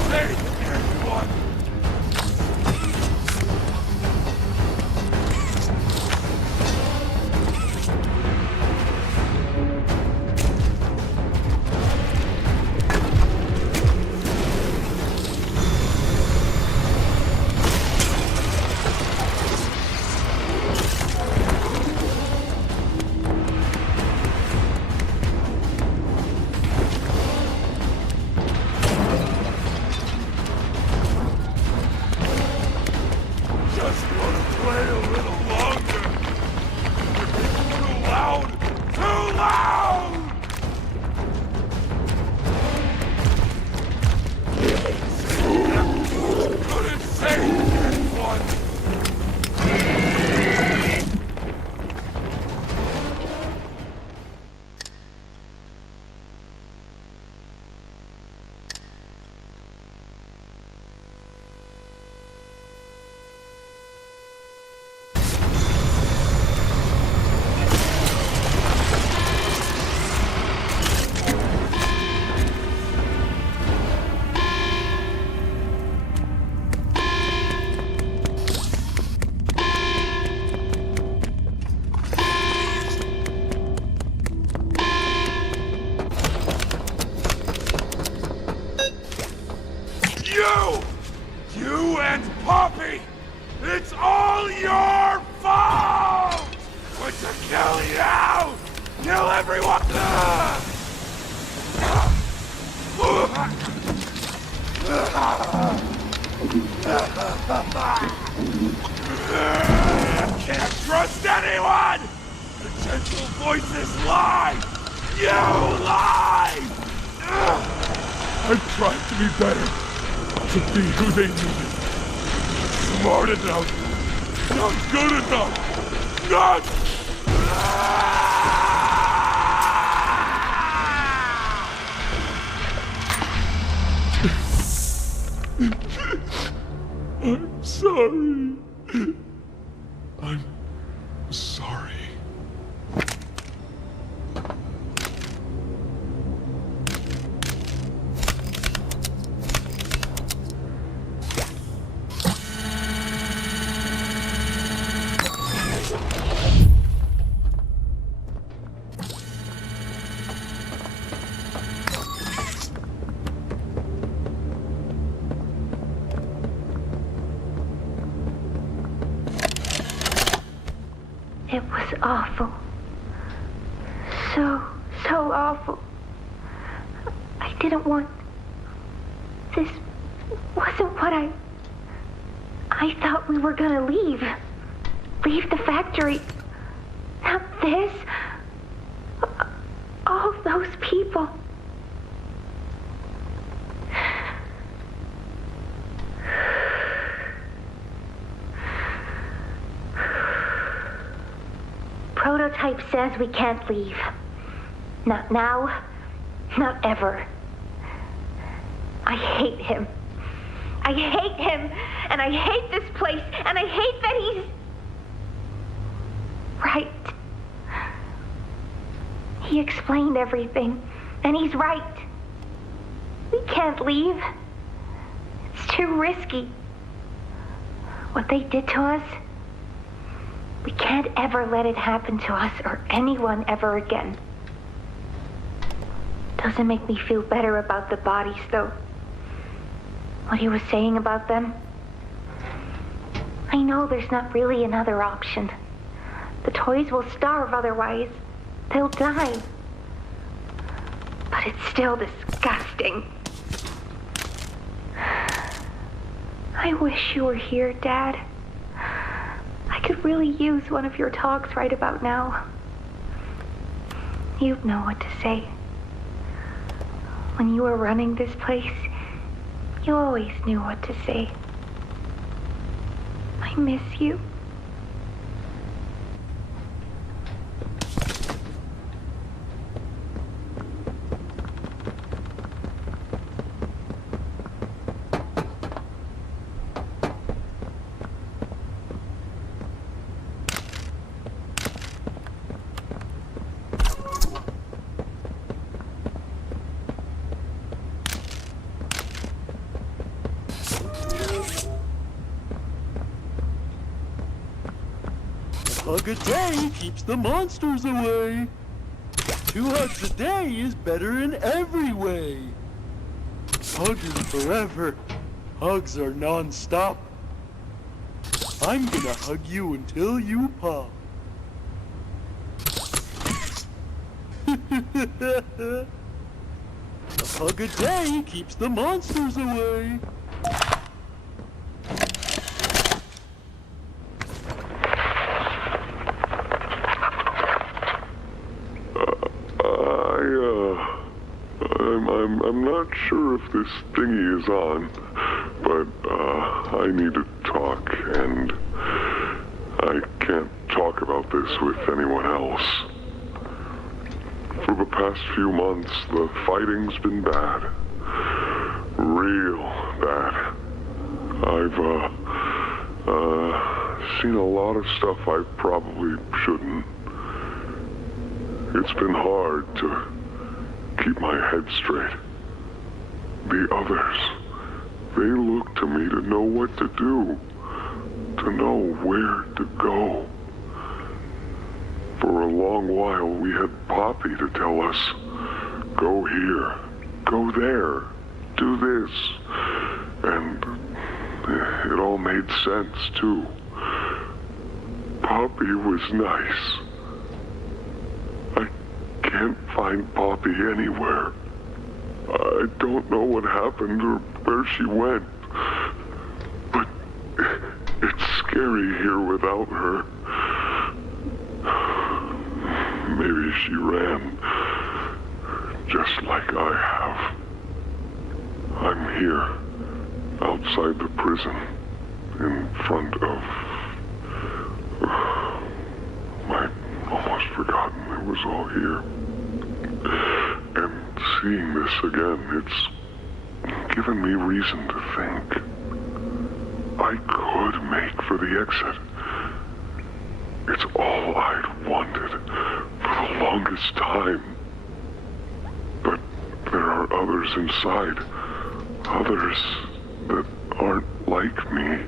Save everyone! You and Poppy! It's all your fault! We're to kill you! Kill everyone! Can't trust anyone! The gentle voices lie! You lie! I'm trying to be better. To be who they needed. Smart enough. Not good enough. Not... I'm sorry. I'm sorry. It was awful. So awful. I didn't want... This wasn't what I thought we were gonna leave. Leave the factory. Not this. All those people. Prototype says we can't leave. Not now, not ever. I hate him. I hate him, and I hate this place, and I hate that he's... right. He explained everything, and he's right. We can't leave. It's too risky. What they did to us... we can't ever let it happen to us or anyone ever again. Doesn't make me feel better about the bodies, though. What he was saying about them. I know there's not really another option. The toys will starve otherwise. They'll die. But it's still disgusting. I wish you were here, Dad. I could really use one of your talks right about now. You'd know what to say. When you were running this place, you always knew what to say. I miss you. hug a day keeps the monsters away. 2 hugs a day is better in every way. Hugging forever. Hugs are non-stop. I'm gonna hug you until you pop. A hug a day keeps the monsters away. I'm not sure if this thingy is on, but I need to talk, and I can't talk about this with anyone else. For the past few months, the fighting's been bad. Real bad. I've seen a lot of stuff I probably shouldn't. It's been hard to keep my head straight. The others, they look to me to know what to do, to know where to go. For a long while, we had Poppy to tell us, go here, go there, do this. And it all made sense, too. Poppy was nice. I can't find Poppy anywhere. I don't know what happened or where she went. But it's scary here without her. Maybe she ran, just like I have. I'm here, outside the prison, in front of... I'd almost forgotten it was all here. And seeing this again, it's given me reason to think. I could make for the exit. It's all I'd wanted for the longest time. But there are others inside. Others that aren't like me.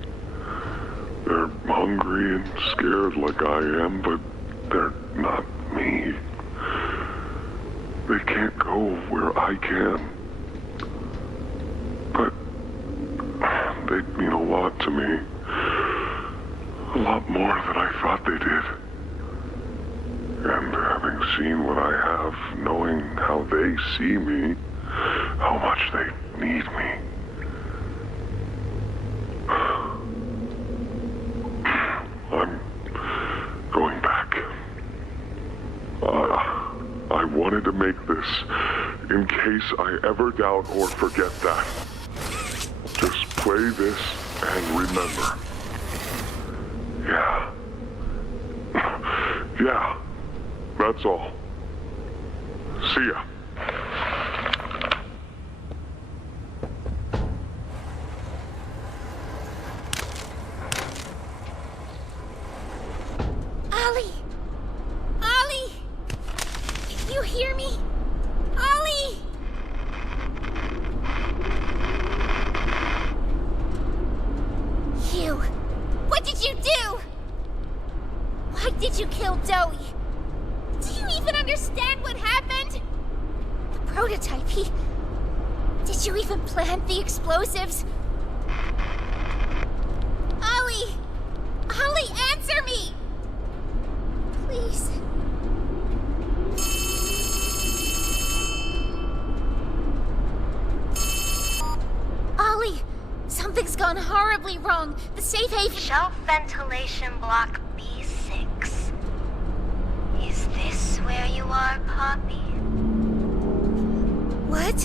They're hungry and scared like I am, but they're not me. They can't go where I can. But they mean a lot to me. A lot more than I thought they did. And having seen what I have, knowing how they see me, how much they need me. I'm going back. I wanted to make this in case I ever doubt or forget that. Just play this and remember. Yeah. Yeah. That's all. See ya. Ollie! Ollie! Can you hear me? Ollie! You! What did you do? Why did you kill Dowie? Do you even understand what happened? The prototype, Did you even plant the explosives? Ollie! Ollie, answer me! Please. Ollie! Something's gone horribly wrong. The safe haven... Shelf ventilation block B6. Is this where you are, Poppy? What?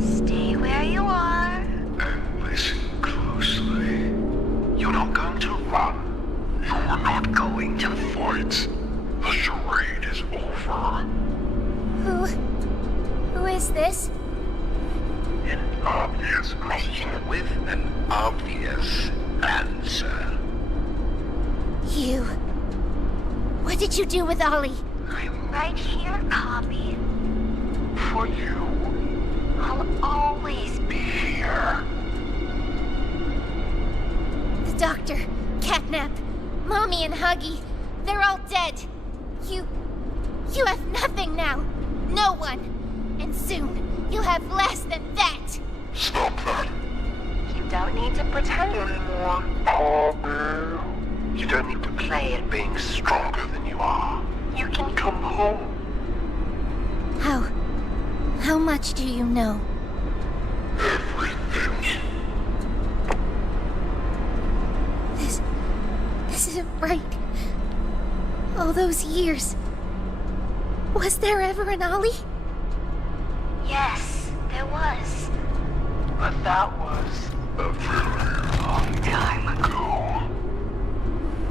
Stay where you are. And listen closely. You're not going to run. You're not going to fight. The charade is over. Who is this? An obvious question with an obvious answer. You. What did you do with Ollie? I'm right here, Poppy. For you. I'll always be here. The doctor. Catnap. Mom Tommy and Huggy, they're all dead. You have nothing now. No one. And soon, you'll have less than that. Stop that. You don't need to pretend anymore. You don't need to play at being stronger than you are. You can come home. How much do you know? Everything. This isn't right. All those years. Was there ever an Ollie? Yes, there was. But that was A very long time ago.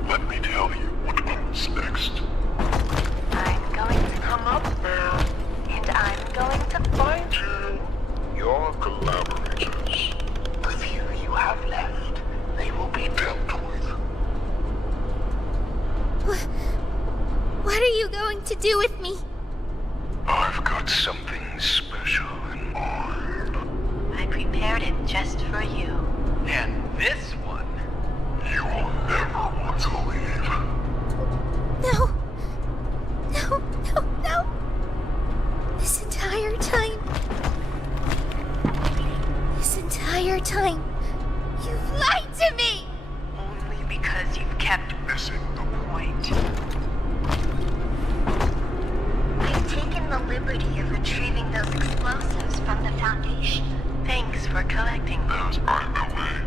Let me tell you what comes next. I'm going to come up there, and I'm going to find you. Your collaborators. The few you have left, they will be dealt with. What are you going to do with me? I've got something special in mind. I prepared it just for you. And this one, You will never want to leave. No. This entire time, you've lied to me! only because you've kept Missing the point. I've taken the liberty of retrieving those explosives from the Foundation. Thanks for collecting them. those, by the way.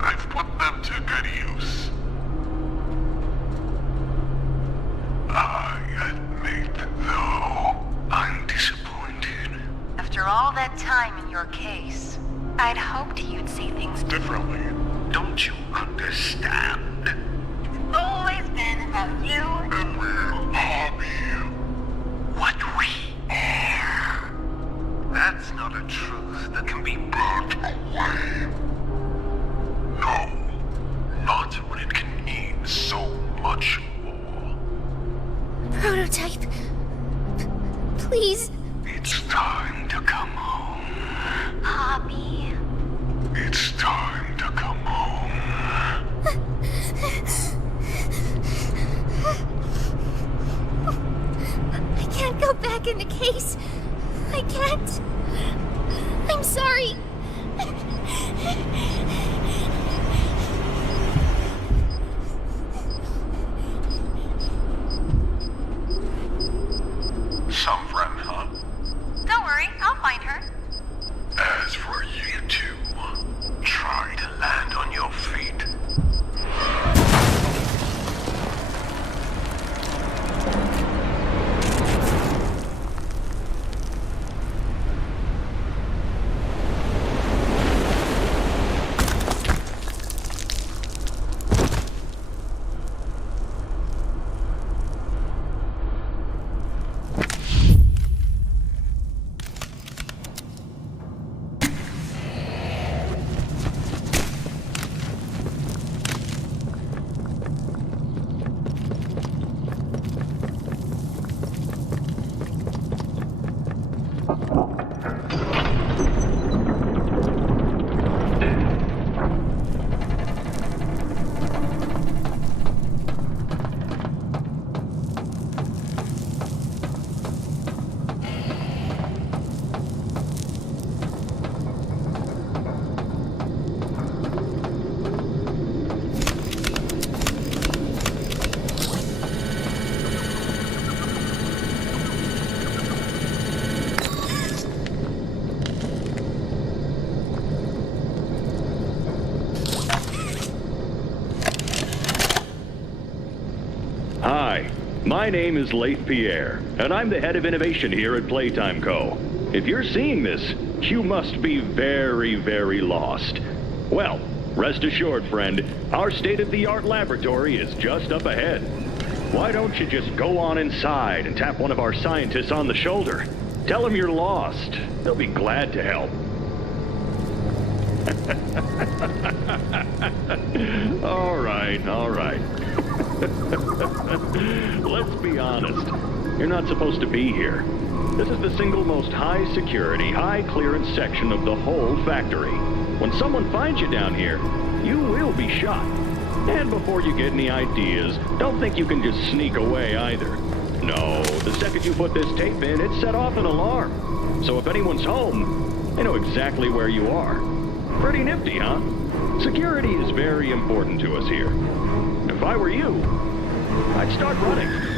I've put them to good use. I admit, though, I'm disappointed. After all that time in your case, I'd hoped you'd see things Differently. Don't you understand? It's always been about you And we'll hobby. what we are. That's not a truth that can be Burnt away. No. Not when it can mean so much more. Prototype. Please. It's time to come home. Hobby. It's time to come home. I can't go back in the case. I can't. I'm sorry. Some friend, huh? Don't worry, I'll find her. As for you two, try to land on your feet. Hi, my name is Leif Pierre, and I'm the head of innovation here at Playtime Co. If you're seeing this, you must be very, very lost. Well, rest assured, friend, our state-of-the-art laboratory is just up ahead. Why don't you just go on inside and tap one of our scientists on the shoulder? Tell them you're lost. They'll be glad to help. All right. Let's be honest. You're not supposed to be here. This is the single most high security, high clearance section of the whole factory. When someone finds you down here, you will be shot. And before you get any ideas, don't think you can just sneak away either. No, the second you put this tape in, it set off an alarm. So if anyone's home, they know exactly where you are. Pretty nifty, huh? Security is very important to us here. If I were you, I'd start running.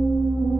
Thank you.